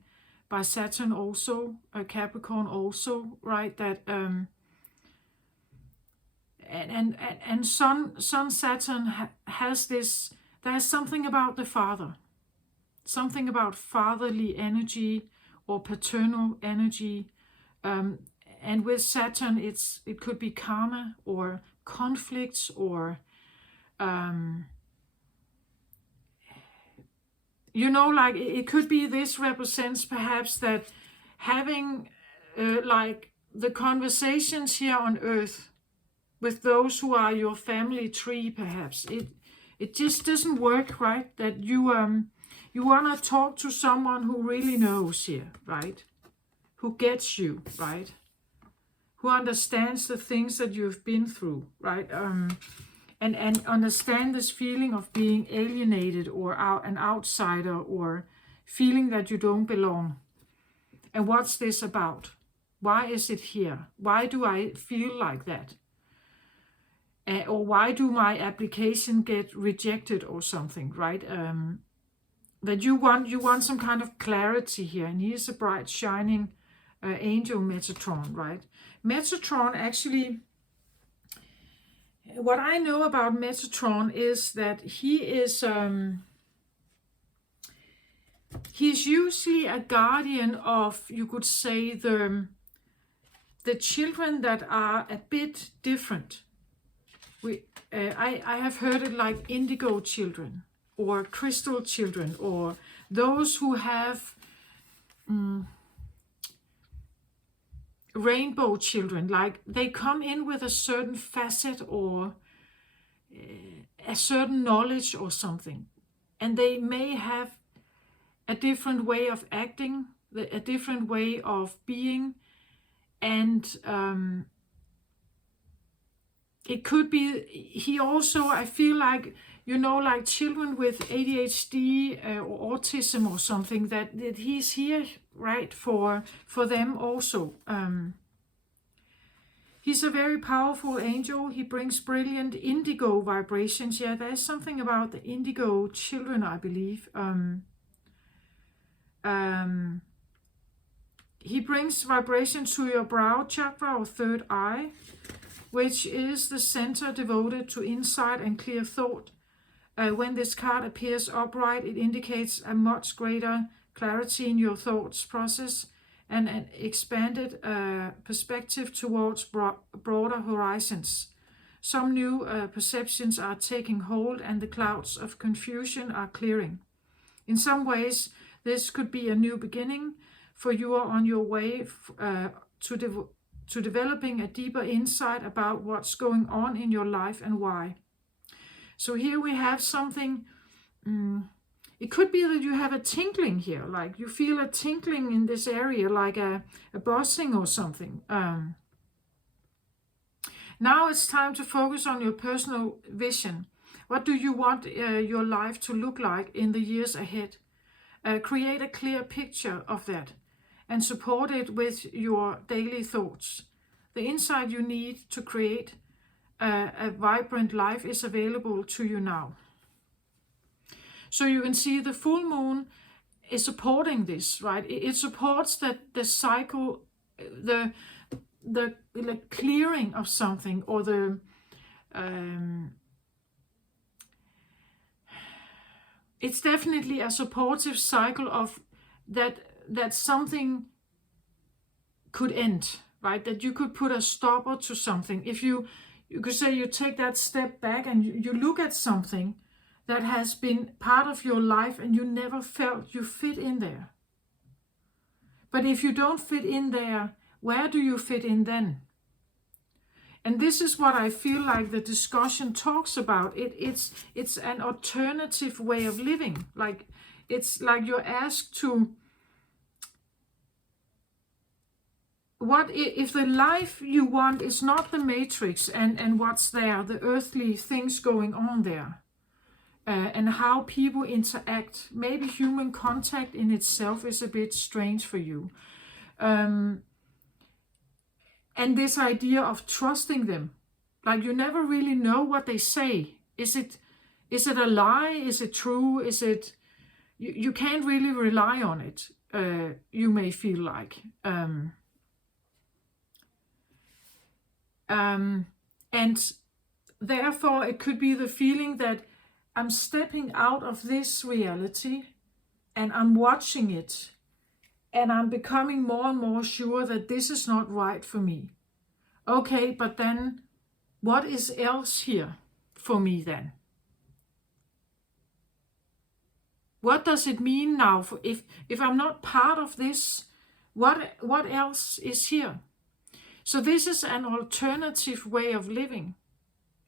Saturn also, Capricorn also, right? That and Sun Saturn has this. There's something about the father, something about fatherly energy or paternal energy, and with Saturn, it could be karma or conflicts or like it could be. This represents perhaps that having like the conversations here on Earth with those who are your family tree, perhaps it just doesn't work, right? That you want to talk to someone who really knows here, right? Who gets you, right? Who understands the things that you've been through, right? And understand this feeling of being alienated or an outsider or feeling that you don't belong. And what's this about? Why is it here? Why do I feel like that? Or why do my application get rejected or something, right? That you want some kind of clarity here. And here's a bright, shining angel, Metatron, right? Metatron actually, what I know about Metatron is that he's usually a guardian of, you could say, the children that are a bit different. I have heard it like indigo children or crystal children, or those who have rainbow children, like they come in with a certain facet or a certain knowledge or something, and they may have a different way of acting, a different way of being, and it could be, he also, I feel like, like children with ADHD or autism or something, that he's here, right, for them also. He's a very powerful angel. He brings brilliant indigo vibrations. Yeah, there's something about the indigo children, I believe. He brings vibration to your brow chakra or third eye, which is the center devoted to insight and clear thought. When this card appears upright, it indicates a much greater clarity in your thoughts process and an expanded perspective towards broader horizons. Some new perceptions are taking hold and the clouds of confusion are clearing. In some ways, this could be a new beginning, for you are on your way to developing a deeper insight about what's going on in your life and why. So here we have something, it could be that you have a tinkling here, like you feel a tinkling in this area, like a buzzing or something. Now it's time to focus on your personal vision. What do you want your life to look like in the years ahead? create a clear picture of that and support it with your daily thoughts. The insight you need to create a vibrant life is available to you now. So you can see the full moon is supporting this, right? It supports that the cycle, the clearing of something, or the it's definitely a supportive cycle of that something could end, right? That you could put a stopper to something. If you could say you take that step back and you look at something that has been part of your life and you never felt you fit in there. But if you don't fit in there, where do you fit in then? And this is what I feel like the discussion talks about. It's an alternative way of living. Like, it's like you're asked to, what if the life you want is not the matrix and what's there, the earthly things going on there, and how people interact. Maybe human contact in itself is a bit strange for you. And this idea of trusting them, like you never really know what they say. Is it a lie? Is it true? Is it, you can't really rely on it, you may feel like. And therefore it could be the feeling that I'm stepping out of this reality and I'm watching it, and I'm becoming more and more sure that this is not right for me. Okay, but then what is else here for me then? What does it mean now for if I'm not part of this, what else is here? So this is an alternative way of living.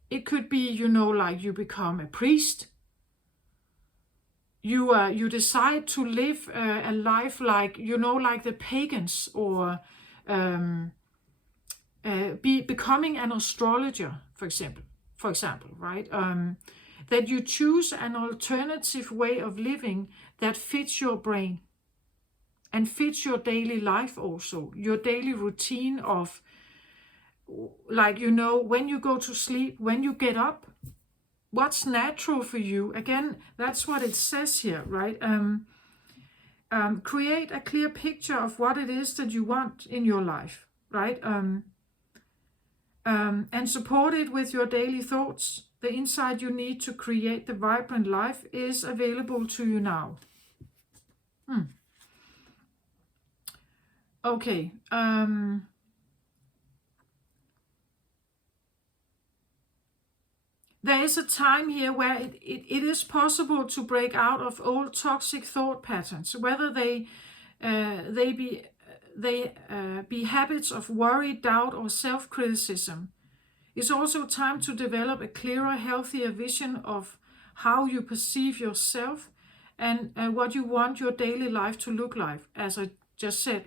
It could be, like you become a priest. You decide to live a life like, like the pagans, or becoming an astrologer, for example, right? That you choose an alternative way of living that fits your brain and fits your daily life also, your daily routine of, like, when you go to sleep, when you get up, what's natural for you. Again, that's what it says here, right? Create a clear picture of what it is that you want in your life, right? And support it with your daily thoughts. The insight you need to create the vibrant life is available to you now. Okay. There is a time here where it is possible to break out of old toxic thought patterns, whether they be habits of worry, doubt, or self-criticism. It's also time to develop a clearer, healthier vision of how you perceive yourself and what you want your daily life to look like. As I just said,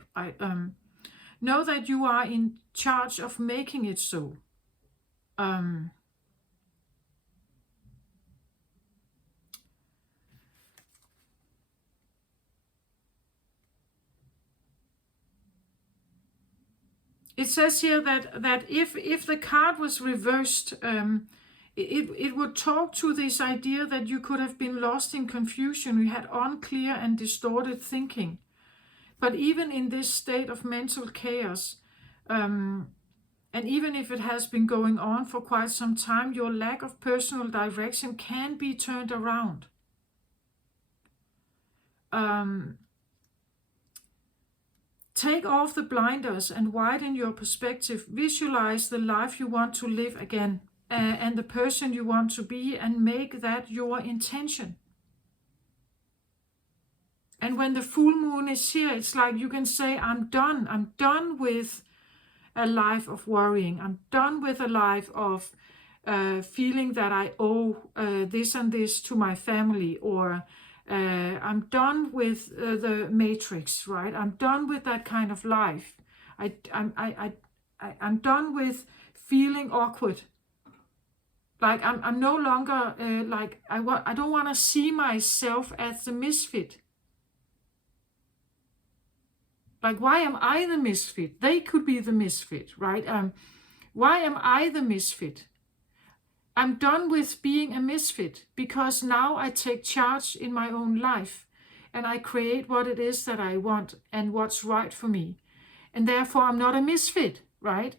know that you are in charge of making it so. It says here that if the card was reversed, it would talk to this idea that you could have been lost in confusion, you had unclear and distorted thinking. But even in this state of mental chaos, and even if it has been going on for quite some time, your lack of personal direction can be turned around. Take off the blinders and widen your perspective. Visualize the life you want to live again, and the person you want to be, and make that your intention. And when the full moon is here, it's like you can say, I'm done. I'm done with a life of worrying. I'm done with a life of feeling that I owe this and this to my family, or I'm done with the matrix, right? I'm done with that kind of life. I'm done with feeling awkward. Like I'm no longer I don't want to see myself as the misfit. Like, why am I the misfit? They could be the misfit, right? Why am I the misfit? I'm done with being a misfit because now I take charge in my own life and I create what it is that I want and what's right for me. And therefore I'm not a misfit, right?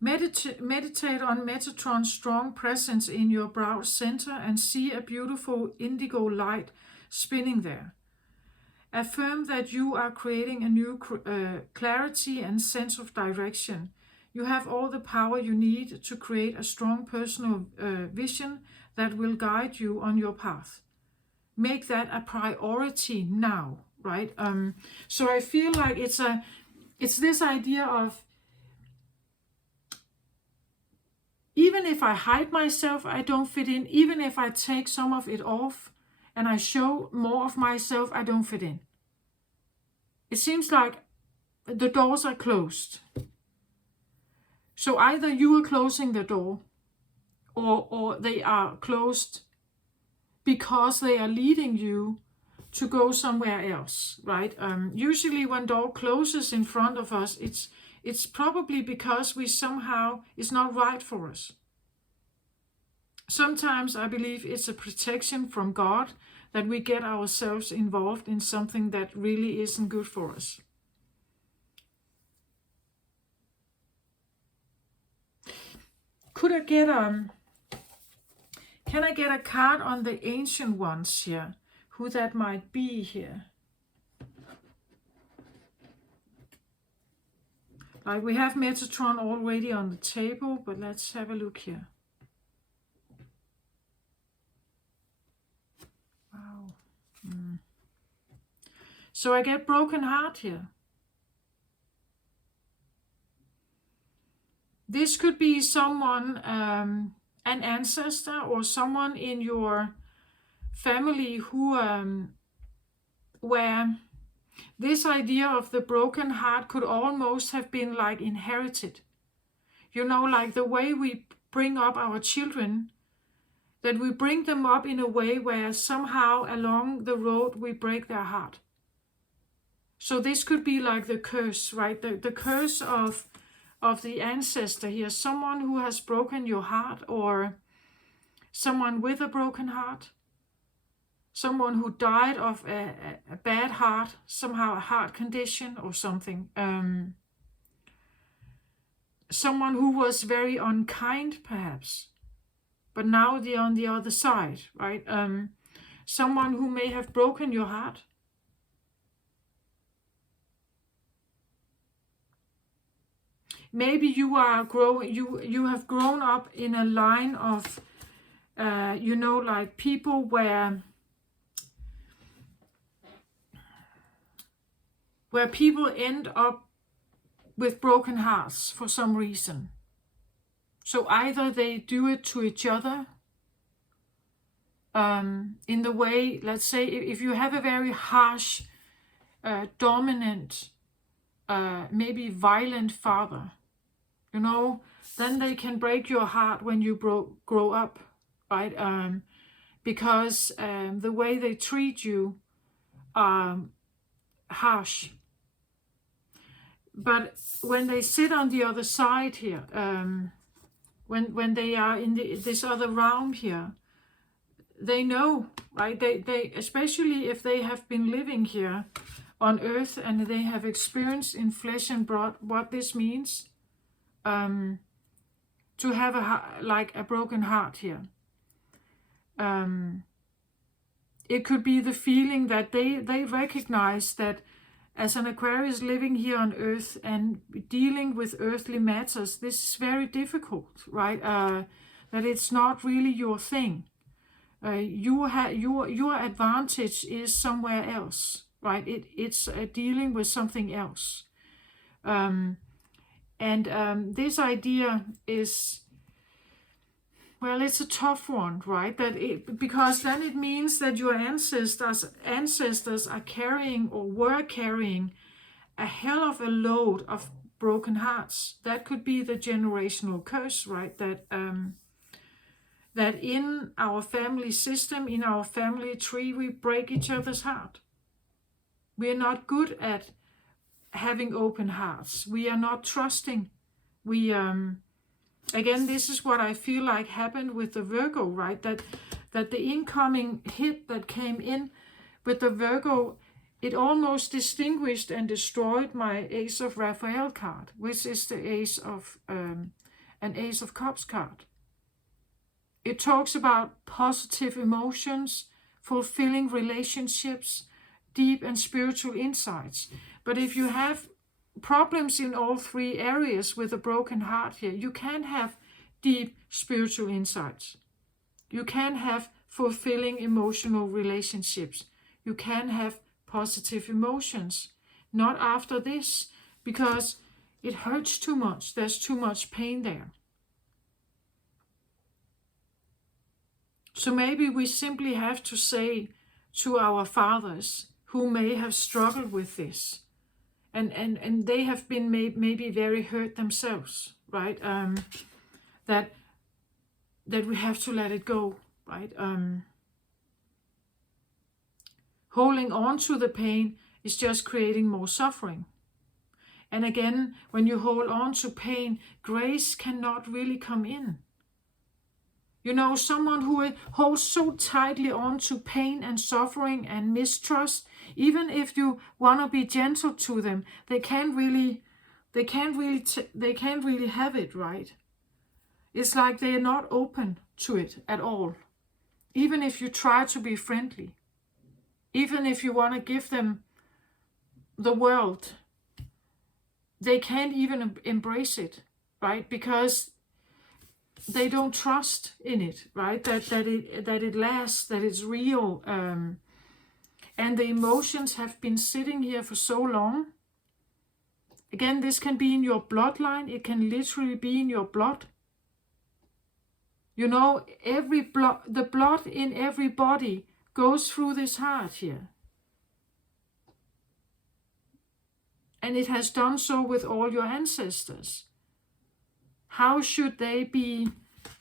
Meditate on Metatron's strong presence in your brow center and see a beautiful indigo light spinning there. Affirm that you are creating a new clarity and sense of direction. You have all the power you need to create a strong personal vision that will guide you on your path. Make that a priority now, right? So I feel like it's this idea of, even if I hide myself, I don't fit in. Even if I take some of it off and I show more of myself, I don't fit in. It seems like the doors are closed. So either you are closing the door or they are closed because they are leading you to go somewhere else, right? Usually when door closes in front of us, it's probably because we somehow, it's not right for us. Sometimes I believe it's a protection from God that we get ourselves involved in something that really isn't good for us. Could I get can I get a card on the ancient ones here? Who that might be here? Like, we have Metatron already on the table, but let's have a look here. Wow. So I get broken heart here. This could be someone, an ancestor or someone in your family who, where this idea of the broken heart could almost have been like inherited. You know, like the way we bring up our children, that we bring them up in a way where somehow along the road we break their heart. So this could be like the curse, right? The curse of the ancestor here, someone who has broken your heart, or someone with a broken heart, someone who died of a bad heart, somehow a heart condition or something. Someone who was very unkind perhaps, but now they're on the other side, right? Someone who may have broken your heart. Maybe you are you have grown up in a line of, you know, like people where people end up with broken hearts for some reason. So either they do it to each other, in the way, let's say, if you have a very harsh, dominant, maybe violent father, you know, then they can break your heart when you grow up, right? Because the way they treat you are harsh. But when they sit on the other side here, when they are in this other realm here, they know, right? They especially if they have been living here on earth and they have experienced in flesh and blood what this means, to have a broken heart here. It could be the feeling that they recognize that as an Aquarius living here on earth and dealing with earthly matters, this is very difficult, right? That it's not really your thing. Your advantage is somewhere else, right? It's dealing with something else. This idea is, well, it's a tough one, right? Because then it means that your ancestors are carrying or were carrying a hell of a load of broken hearts. That could be the generational curse, right? That in our family system, in our family tree, we break each other's heart. We are not good at having open hearts. We are not trusting. We again, this is what I feel like happened with the Virgo, right? That the incoming hit that came in with the Virgo, it almost distinguished and destroyed my Ace of Raphael card, which is the Ace of an Ace of Cups card. It talks about positive emotions, fulfilling relationships, deep and spiritual insights. But if you have problems in all three areas with a broken heart here, you can have deep spiritual insights. You can have fulfilling emotional relationships. You can have positive emotions. Not after this, because it hurts too much. There's too much pain there. So maybe we simply have to say to our fathers who may have struggled with this, and they have been maybe very hurt themselves, right? That we have to let it go, right? Holding on to the pain is just creating more suffering. And again, when you hold on to pain, grace cannot really come in. You know, someone who holds so tightly on to pain and suffering and mistrust, even if you want to be gentle to them, they can't really have it, right? It's like they are not open to it at all. Even if you try to be friendly, even if you want to give them the world, they can't even embrace it, right? Because they don't trust in it, right? That it lasts, that it's real, and the emotions have been sitting here for so long. Again, this can be in your bloodline. It can literally be in your blood. You know, the blood in every body goes through this heart here. And it has done so with all your ancestors. How should they be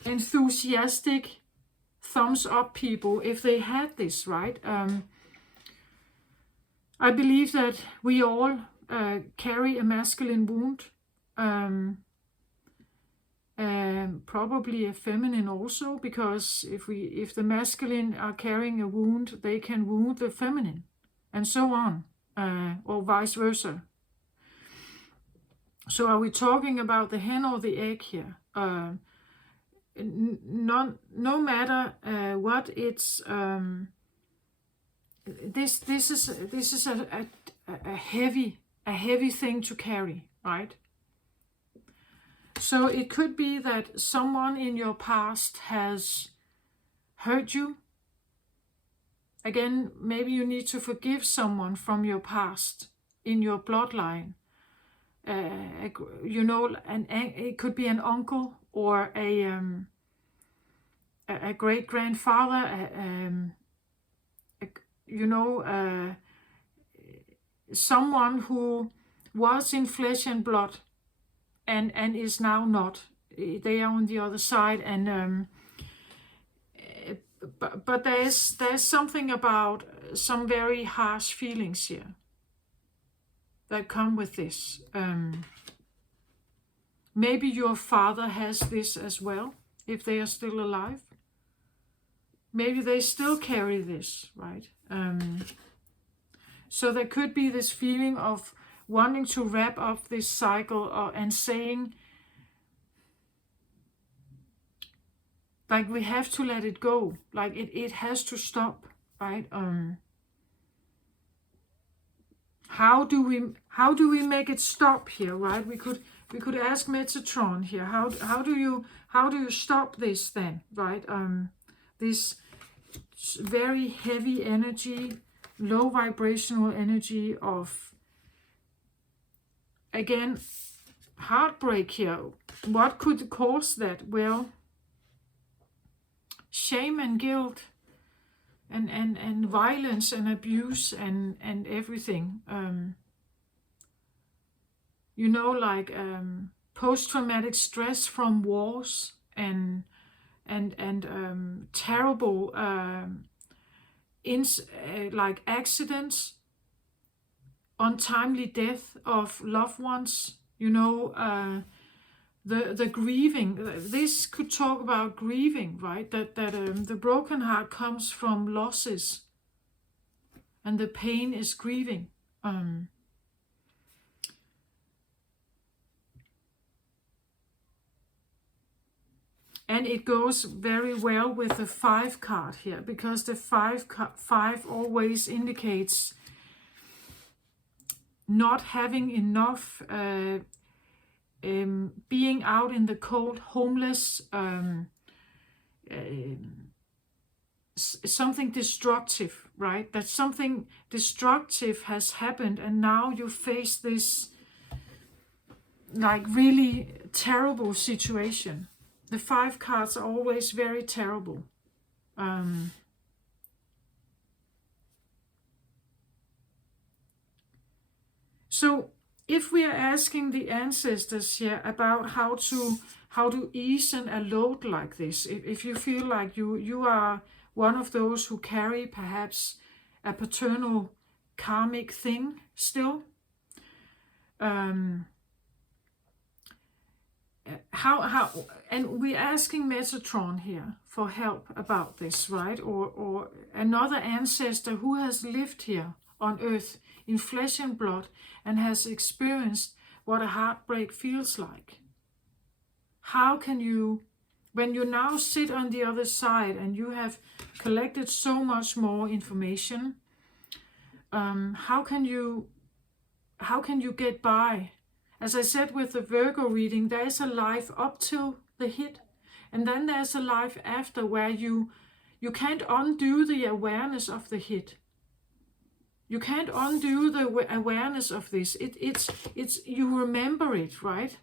enthusiastic, thumbs up people if they had this, right? I believe that we all carry a masculine wound, probably a feminine also, because if the masculine are carrying a wound, they can wound the feminine, and so on, or vice versa. So are we talking about the hen or the egg here? No matter what it's this is a heavy thing to carry, right? So it could be that someone in your past has hurt you. Again, maybe you need to forgive someone from your past in your bloodline. You know, it could be an uncle or a great grandfather, you know, someone who was in flesh and blood and is now not. They are on the other side, and but there's something about some very harsh feelings here that come with this. Maybe your father has this as well, if they are still alive. Maybe they still carry this, right? So there could be this feeling of wanting to wrap up this cycle and saying, like, we have to let it go. Like, it has to stop, right? How do we make it stop here, right? We could ask Metatron here. How do you stop this then, right? This very heavy energy, low vibrational energy of, again, heartbreak here. What could cause that? Well, shame and guilt, and violence and abuse and everything. You know, like post-traumatic stress from wars and terrible like accidents, untimely death of loved ones, you know, the grieving. This could talk about grieving, right? That the broken heart comes from losses, and the pain is grieving. And it goes very well with the 5 card here, because the 5 always indicates not having enough, being out in the cold, homeless, something destructive, right? That something destructive has happened, and now you face this like really terrible situation. The 5 cards are always very terrible. So if we are asking the ancestors here about how to ease a load like this, if you feel like you are one of those who carry perhaps a paternal karmic thing still, how and we're asking Metatron here for help about this, right? Or another ancestor who has lived here on earth in flesh and blood and has experienced what a heartbreak feels like. How can you, when you now sit on the other side and you have collected so much more information, how can you get by? As I said with the Virgo reading, there is a life up till the hit, and then there's a life after where you can't undo the awareness of the hit. You can't undo the awareness of this. It's you remember it, right?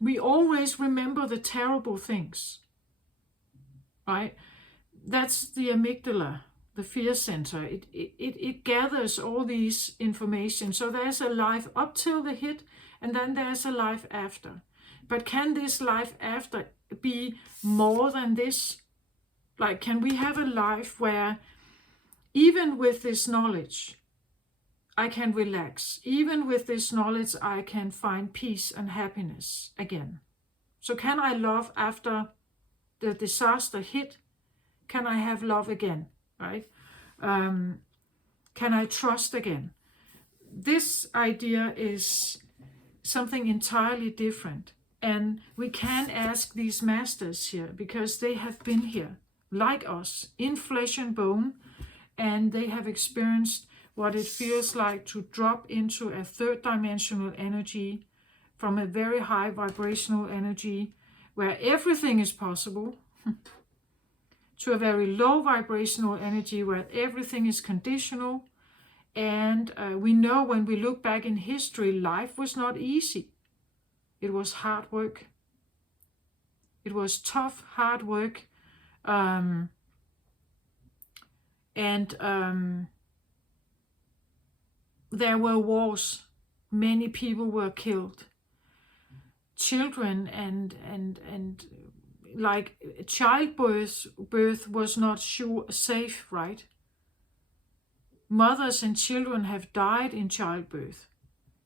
We always remember the terrible things, right? That's the amygdala, the fear center. It gathers all these information. So there's a life up till the hit, and then there's a life after. But can this life after be more than this? Like, can we have a life where even with this knowledge, I can relax. Even with this knowledge, I can find peace and happiness again. So can I love after the disaster hit? Can I have love again, right? Can I trust again? This idea is something entirely different. And we can ask these masters here because they have been here, like us, in flesh and bone, and they have experienced what it feels like to drop into a 3rd dimensional energy from a very high vibrational energy where everything is possible to a very low vibrational energy where everything is conditional. And we know when we look back in history, life was not easy. It was hard work. It was tough, hard work. There were wars. Many people were killed. Children and like childbirth was not safe, right? Mothers and children have died in childbirth.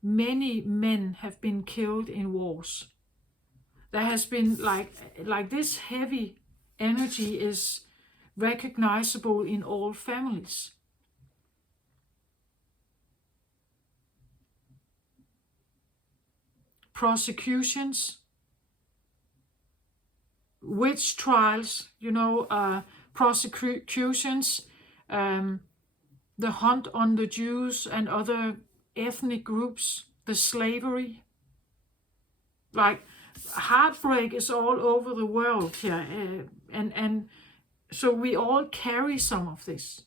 Many men have been killed in wars. There has been like this heavy energy is recognizable in all families. Prosecutions, witch trials, prosecutions, the hunt on the Jews and other ethnic groups, the slavery. Like, heartbreak is all over the world here. And so we all carry some of this.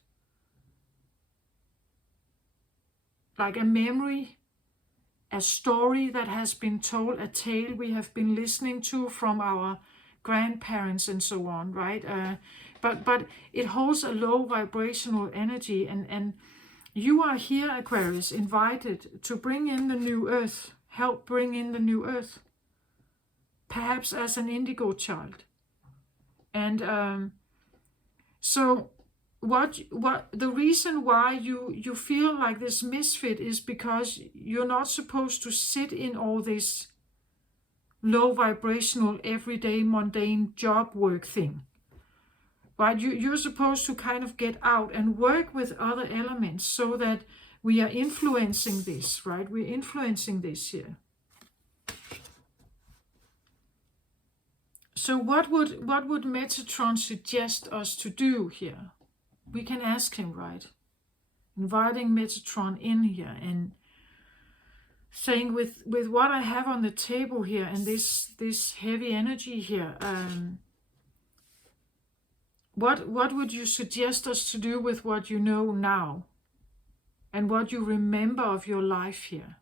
Like a memory, a story that has been told, a tale we have been listening to from our grandparents and so on, right? But it holds a low vibrational energy, and you are here, Aquarius, invited to bring in the new earth, help bring in the new earth, perhaps as an indigo child. And so what the reason why you feel like this misfit is because you're not supposed to sit in all this low vibrational, everyday, mundane job work thing. Right? You're supposed to kind of get out and work with other elements so that we are influencing this, right? We're influencing this here. So what would Metatron suggest us to do here? We can ask him, right? Inviting Metatron in here and saying, with what I have on the table here and this heavy energy here, what would you suggest us to do with what you know now and what you remember of your life here?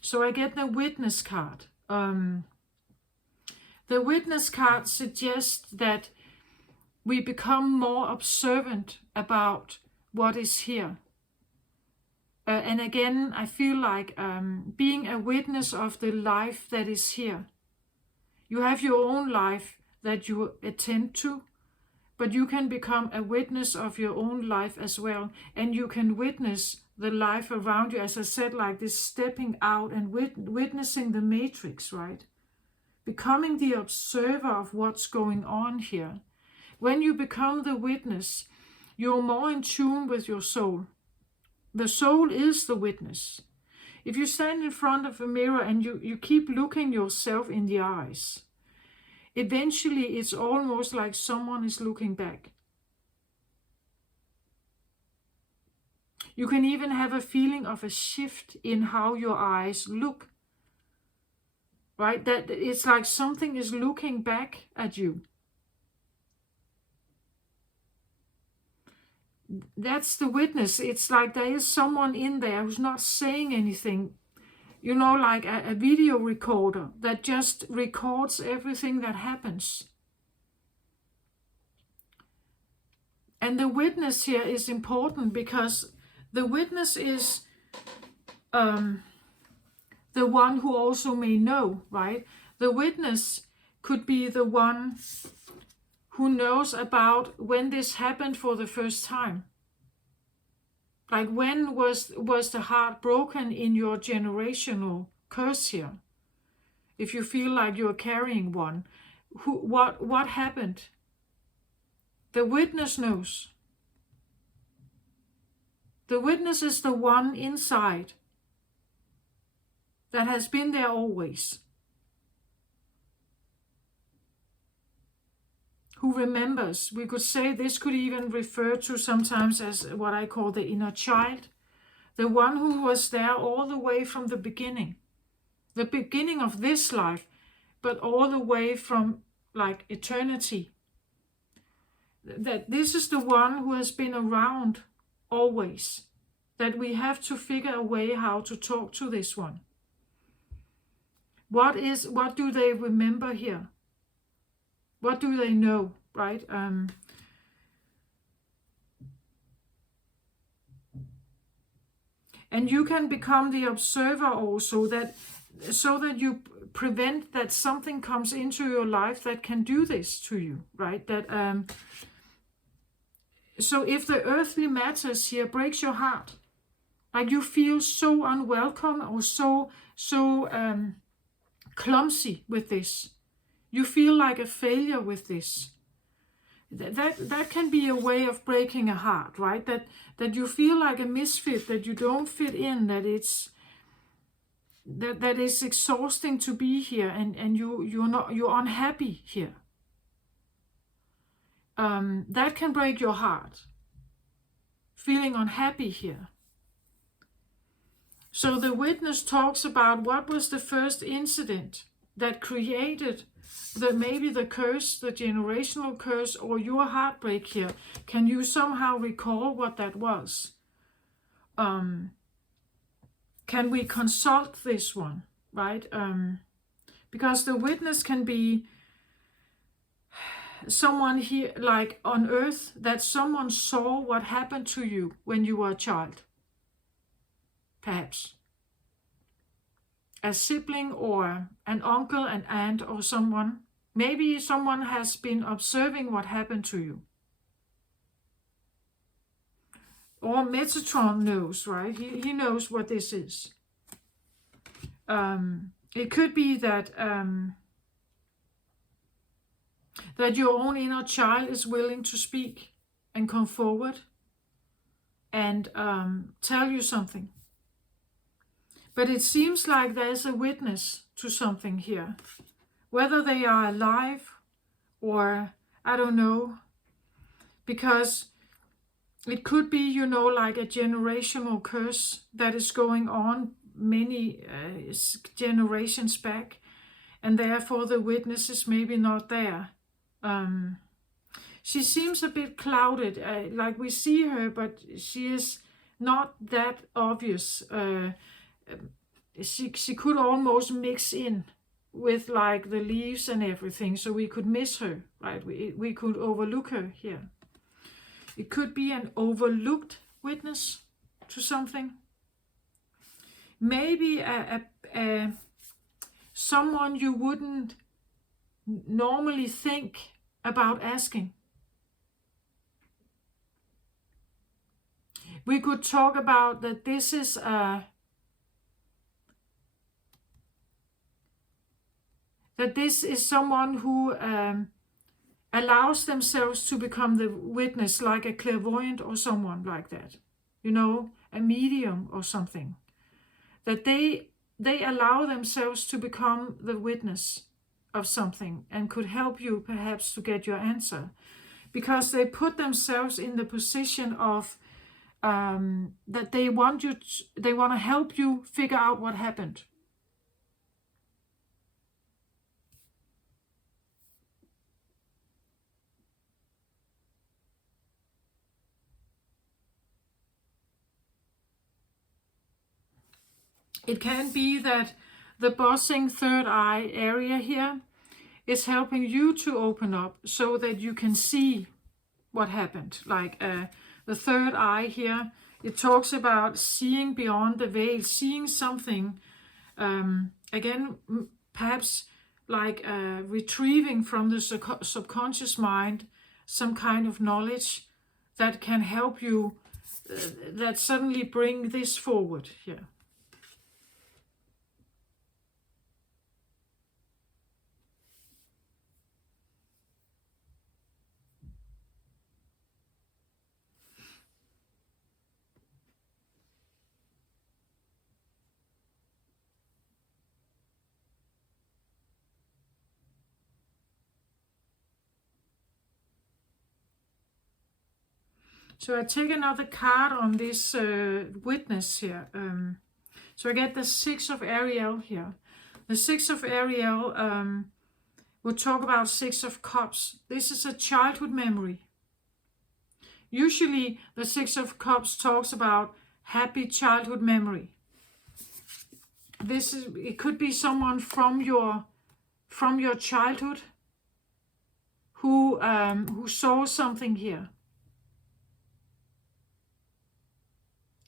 So I get the witness card. The witness card suggests that we become more observant about what is here. And again, I feel like being a witness of the life that is here. You have your own life that you attend to, but you can become a witness of your own life as well. And you can witness the life around you, as I said, like this stepping out and witnessing the matrix, right? Becoming the observer of what's going on here. When you become the witness, you're more in tune with your soul. The soul is the witness. If you stand in front of a mirror and you keep looking yourself in the eyes, eventually it's almost like someone is looking back. You can even have a feeling of a shift in how your eyes look. Right? That it's like something is looking back at you. That's the witness. It's like there is someone in there who's not saying anything. You know, like a video recorder that just records everything that happens. And the witness here is important because the witness is the one who also may know, right? The witness could be the one who knows about when this happened for the first time. Like, when was the heart broken in your generational curse here? If you feel like you're carrying one, what happened? The witness knows. The witness is the one inside that has been there always, who remembers. We could say this could even refer to sometimes as what I call the inner child, the one who was there all the way from the beginning of this life, but all the way from like eternity. That this is the one who has been around always, that we have to figure a way how to talk to this one. What do they remember here? What do they know, right? And you can become the observer also, so that you prevent that something comes into your life that can do this to you, right? So if the earthly matters here breaks your heart, like you feel so unwelcome or so clumsy with this, you feel like a failure with this, that can be a way of breaking a heart, right? That you feel like a misfit, that you don't fit in, that it's exhausting to be here, and you're unhappy here. That can break your heart, feeling unhappy here. So the witness talks about what was the first incident that created maybe the curse, the generational curse, or your heartbreak here. Can you somehow recall what that was? Can we consult this one, right? Because the witness can be someone here, like on earth, that someone saw what happened to you when you were a child, perhaps. a sibling or an uncle, an aunt, or someone. Maybe someone has been observing what happened to you. Or Metatron knows, right? He knows what this is. It could be that that your own inner child is willing to speak and come forward and tell you something. But it seems like there's a witness to something here. Whether they are alive or I don't know. Because it could be, you know, like a generational curse that is going on many generations back. And therefore the witness is maybe not there. She seems a bit clouded. Like we see her, but she is not that obvious. She could almost mix in with like the leaves and everything, so we could miss her, right? We could overlook her here. It could be an overlooked witness to something. Maybe someone you wouldn't normally think about asking. We could talk about that this is someone who allows themselves to become the witness, like a clairvoyant or someone like that, you know, a medium or something. That they allow themselves to become the witness of something and could help you perhaps to get your answer, because they put themselves in the position of that they want to help you figure out what happened. It can be that the bossing third eye area here is helping you to open up so that you can see what happened. Like the third eye here, it talks about seeing beyond the veil, seeing something, again, perhaps like retrieving from the subconscious mind some kind of knowledge that can help you, that suddenly bring this forward here. So I take another card on this witness here. So I get the Six of Ariel here. The Six of Ariel will talk about Six of Cups. This is a childhood memory. Usually the Six of Cups talks about happy childhood memory. It could be someone from your childhood who saw something here.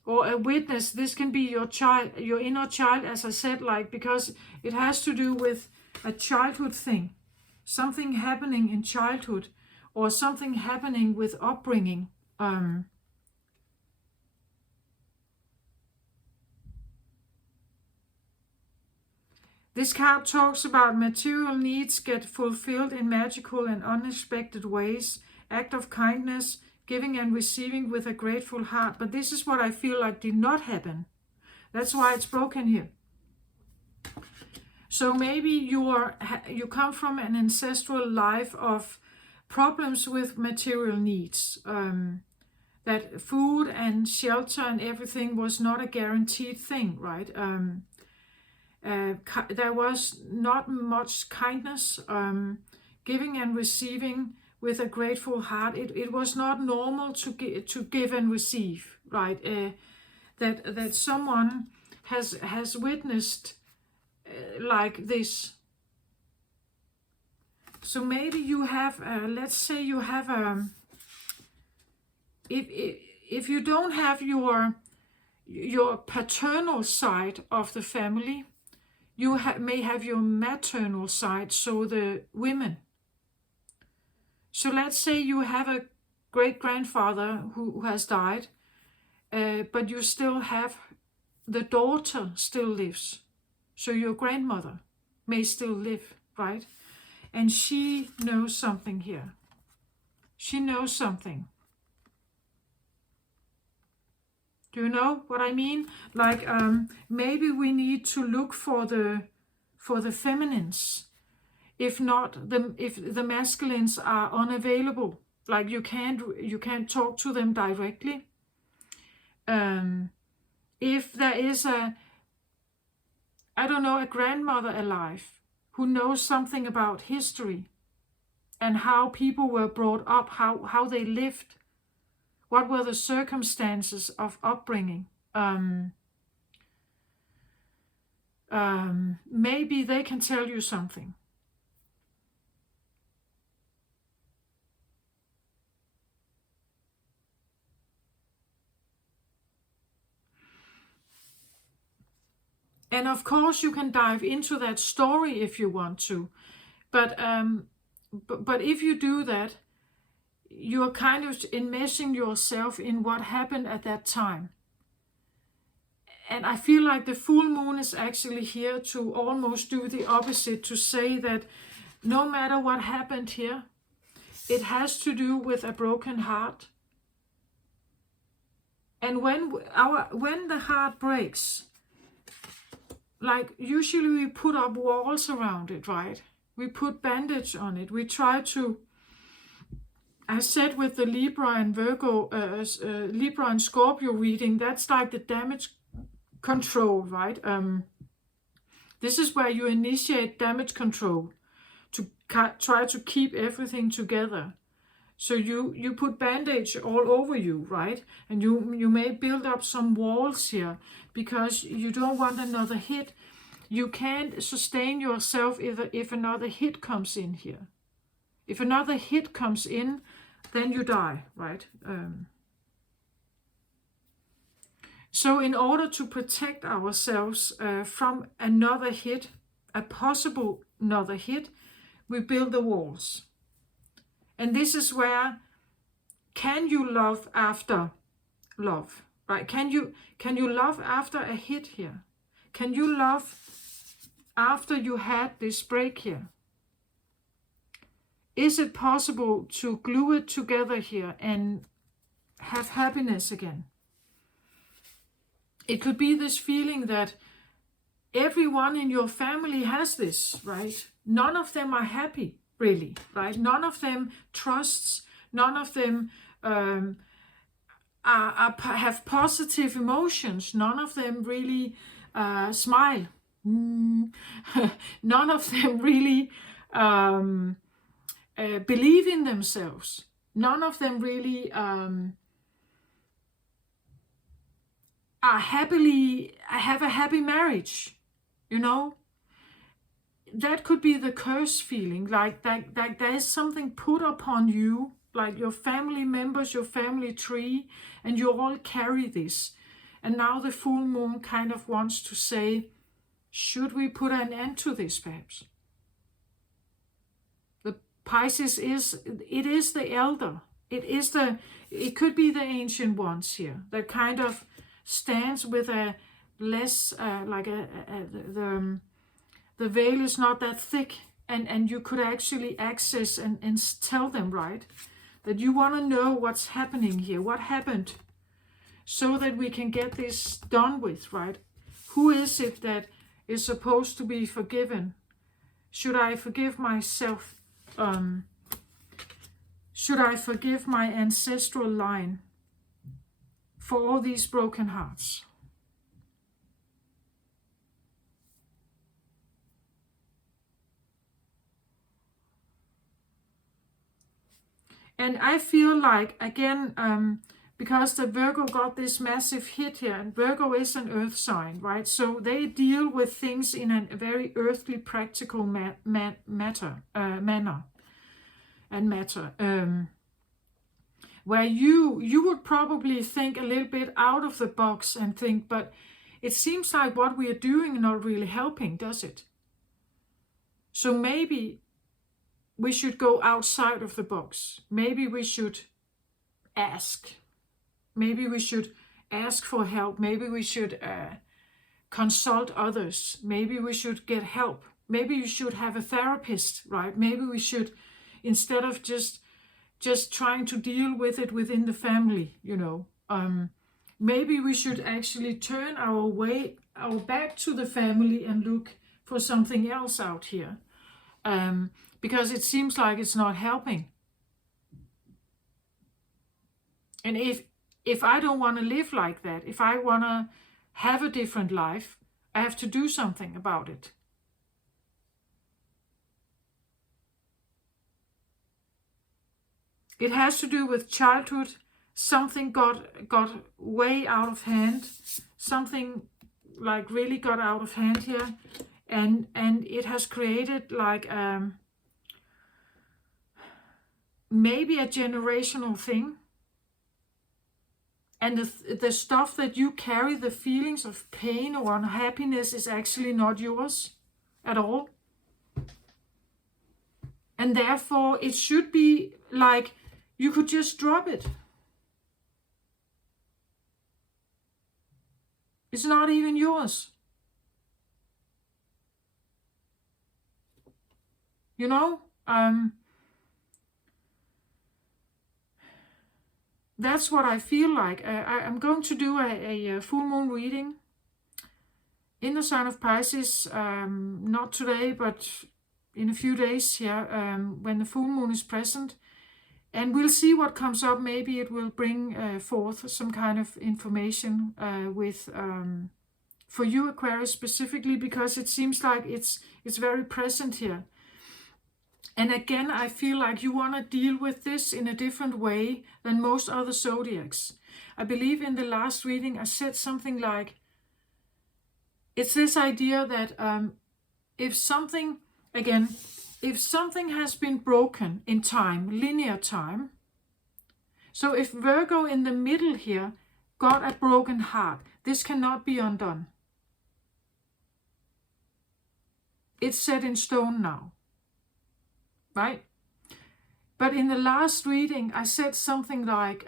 Or a witness. This can be your child, your inner child, as I said, like, because it has to do with a childhood thing, something happening in childhood, or something happening with upbringing. This card talks about material needs get fulfilled in magical and unexpected ways, act of kindness, giving and receiving with a grateful heart. But this is what I feel like did not happen. That's why it's broken here. So maybe you come from an ancestral life of problems with material needs. That food and shelter and everything was not a guaranteed thing, right? There was not much kindness, giving and receiving with a grateful heart. It was not normal to give and receive, right? That someone has witnessed like this. So maybe you have, let's say you have if you don't have your paternal side of the family, You may have your maternal side, so the women. So let's say you have a great-grandfather who has died, but you still have the daughter still lives. So your grandmother may still live, right? And she knows something here. She knows something. Do you know what I mean? Like maybe we need to look for the feminines. If not, if the masculines are unavailable, like you can't talk to them directly. If there is a grandmother alive who knows something about history and how people were brought up, how they lived, what were the circumstances of upbringing, maybe they can tell you something. And of course, you can dive into that story if you want to, but if you do that, you're kind of enmeshing yourself in what happened at that time. And I feel like the full moon is actually here to almost do the opposite, to say that no matter what happened here, it has to do with a broken heart. And when the heart breaks, like usually we put up walls around it, right? We put bandage on it. We try to, I said with the Libra and Virgo, Libra and Scorpio reading, that's like the damage control, right? This is where you initiate damage control to try to keep everything together. So you put bandage all over you, right? And you may build up some walls here because you don't want another hit. You can't sustain yourself if another hit comes in here. If another hit comes in, then you die, right? So in order to protect ourselves from another hit, a possible another hit, we build the walls. And this is where, can you love after love, right? Can you love after a hit here? Can you love after you had this break here? Is it possible to glue it together here and have happiness again? It could be this feeling that everyone in your family has this, right? None of them are happy, really, right? None of them trusts, none of them have positive emotions, none of them really smile. None of them really believe in themselves. None of them really have a happy marriage, you know. That could be the curse feeling, like there is something put upon you, like your family members, your family tree, and you all carry this. And now the full moon kind of wants to say, should we put an end to this perhaps? The Pisces is the elder. It could be the ancient ones here that kind of stands with a less the veil is not that thick, and you could actually access and tell them, right, that you want to know what's happening here, what happened, so that we can get this done with, right? Who is it that is supposed to be forgiven? Should I forgive myself? Should I forgive my ancestral line for all these broken hearts? And I feel like, again, because the Virgo got this massive hit here, and Virgo is an earth sign, right? So they deal with things in a very earthly, practical manner. Where you would probably think a little bit out of the box and think, but it seems like what we are doing is not really helping, does it? So maybe we should go outside of the box. Maybe we should ask. Maybe we should ask for help. Maybe we should consult others. Maybe we should get help. Maybe you should have a therapist, right? Maybe we should, instead of just trying to deal with it within the family, maybe we should actually turn our back to the family and look for something else out here, because it seems like it's not helping. And if I don't want to live like that, if I want to have a different life, I have to do something about it. It has to do with childhood. Something got way out of hand. Something like really got out of hand here, and it has created like maybe a generational thing. And the stuff that you carry, the feelings of pain or unhappiness, is actually not yours at all. And therefore, it should be like you could just drop it. It's not even yours. That's what I feel like. I'm going to do a full moon reading in the sign of Pisces, not today, but in a few days here, when the full moon is present. And we'll see what comes up. Maybe it will bring forth some kind of information for you, Aquarius, specifically, because it seems like it's very present here. And again, I feel like you want to deal with this in a different way than most other zodiacs. I believe in the last reading I said something like, it's this idea that if something has been broken in time, linear time, so if Virgo in the middle here got a broken heart, this cannot be undone. It's set in stone now. Right? But in the last reading, I said something like,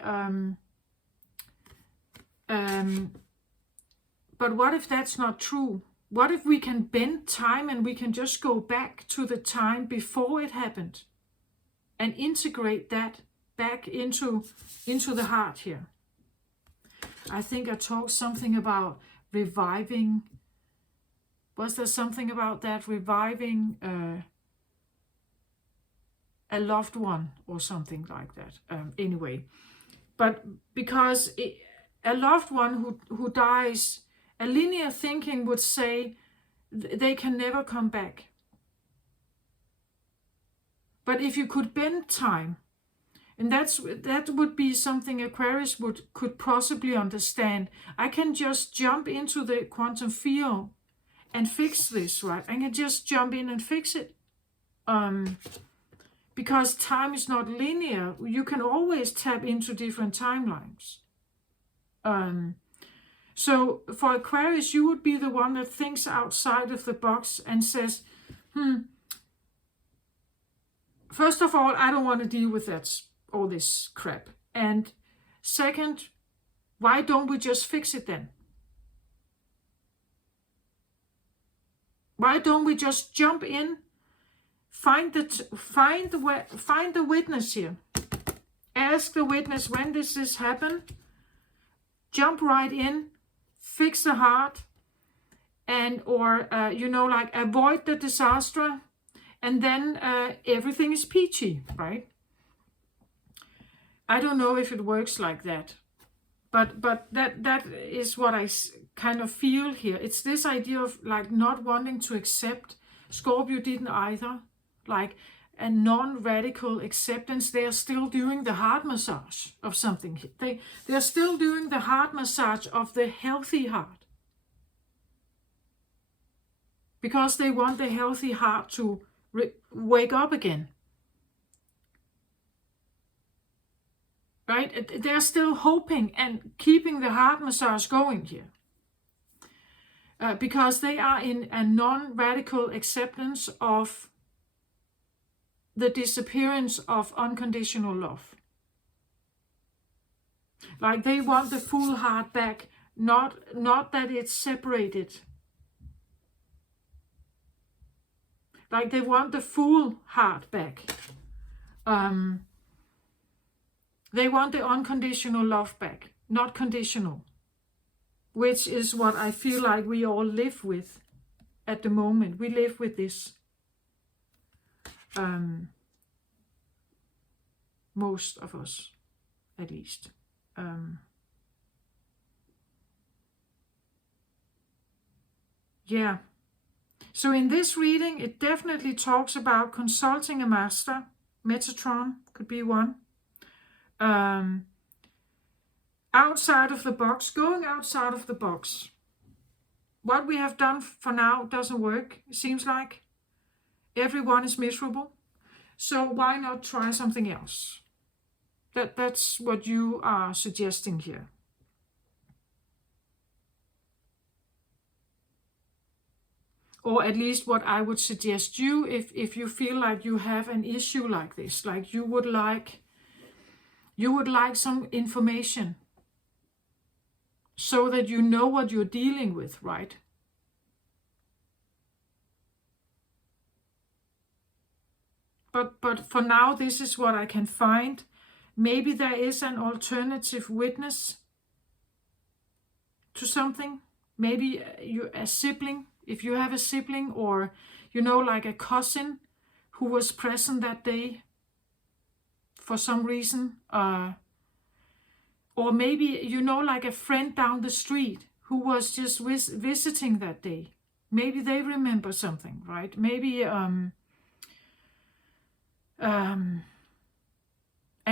but what if that's not true? What if we can bend time and we can just go back to the time before it happened and integrate that back into the heart here? I think I talked something about reviving. Was there something about that? Reviving a loved one or something like that. Anyway, but because a loved one who dies, a linear thinking would say they can never come back. But if you could bend time, and that would be something Aquarius could possibly understand. I can just jump into the quantum field and fix this, right? I can just jump in and fix it. Because time is not linear, you can always tap into different timelines. So for Aquarius, you would be the one that thinks outside of the box and says, first of all, I don't want to deal with all this crap. And second, why don't we just fix it then? Why don't we just jump in? Find the witness here. Ask the witness, when does this happen? Jump right in, fix the heart, and like avoid the disaster, and then everything is peachy, right? I don't know if it works like that, but that is what I kind of feel here. It's this idea of like not wanting to accept. Scorpio didn't either. Like a non-radical acceptance. They are still doing the heart massage of something. They are still doing the heart massage of the healthy heart. Because they want the healthy heart to wake up again. Right? They're still hoping and keeping the heart massage going here. because they are in a non-radical acceptance of the disappearance of unconditional love. Like they want the full heart back, not that it's separated. Like they want the full heart back. They want the unconditional love back, not conditional, which is what I feel like we all live with at the moment. We live with this. Most of us, at least. Yeah. So in this reading, it definitely talks about consulting a master. Metatron could be one. Outside of the box, going outside of the box. What we have done for now doesn't work, it seems like. Everyone is miserable. So why not try something else? That's what you are suggesting here. Or at least what I would suggest you if you feel like you have an issue like this, like you would like some information so that you know what you're dealing with, right? But for now, this is what I can find. Maybe there is an alternative witness to something. Maybe you're a sibling, if you have a sibling, or, like a cousin who was present that day for some reason. Or maybe, like a friend down the street who was just visiting that day. Maybe they remember something, right? Maybe an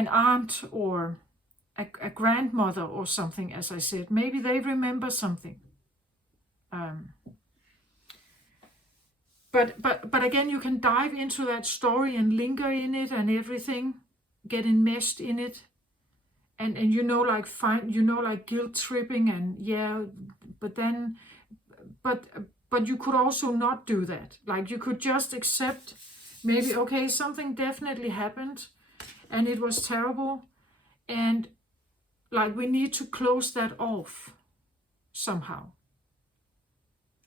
aunt or a grandmother or something, as I said. Maybe they remember something. But again, you can dive into that story and linger in it and everything, get enmeshed in it, and like guilt tripping, and but you could also not do that. Like you could just accept, maybe, okay, something definitely happened and it was terrible, and like we need to close that off somehow.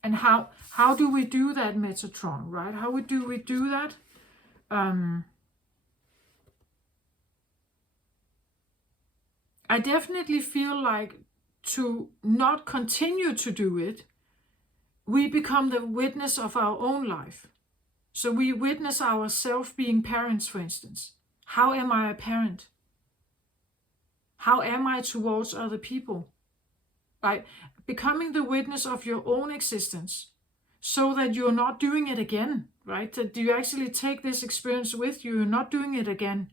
And how do we do that, Metatron, right? How do we do that? I definitely feel like to not continue to do it, we become the witness of our own life. So we witness ourselves being parents, for instance. How am I a parent? How am I towards other people? Like becoming the witness of your own existence so that you're not doing it again, right? That you actually take this experience with you, you're not doing it again.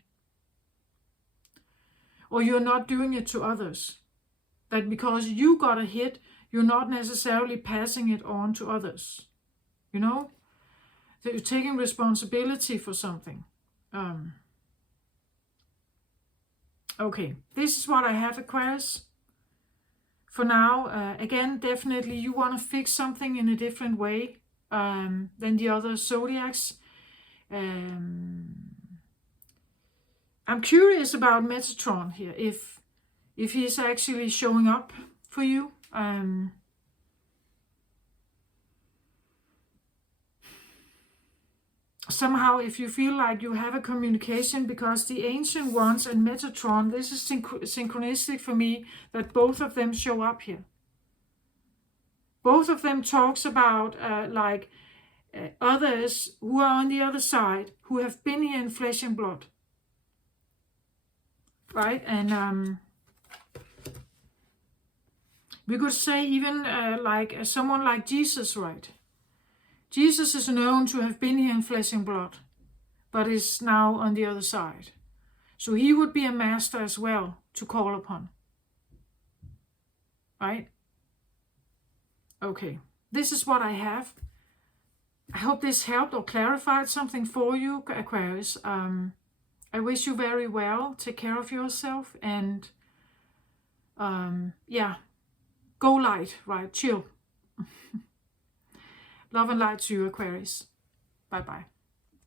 Or you're not doing it to others. That because you got a hit, you're not necessarily passing it on to others. That you're taking responsibility for something. Okay, this is what I have, Aquarius. For now, again, definitely you want to fix something in a different way than the other zodiacs. I'm curious about Metatron here, if he's actually showing up for you. Somehow, if you feel like you have a communication, because the Ancient Ones and Metatron, this is synchronistic for me, that both of them show up here. Both of them talks about others who are on the other side, who have been here in flesh and blood. Right? And we could say even someone like Jesus, right? Jesus is known to have been here in flesh and blood, but is now on the other side. So he would be a master as well to call upon. Right? Okay, this is what I have. I hope this helped or clarified something for you, Aquarius. I wish you very well. Take care of yourself, and go light, right? Chill. Love and light to you, Aquarius. Bye bye.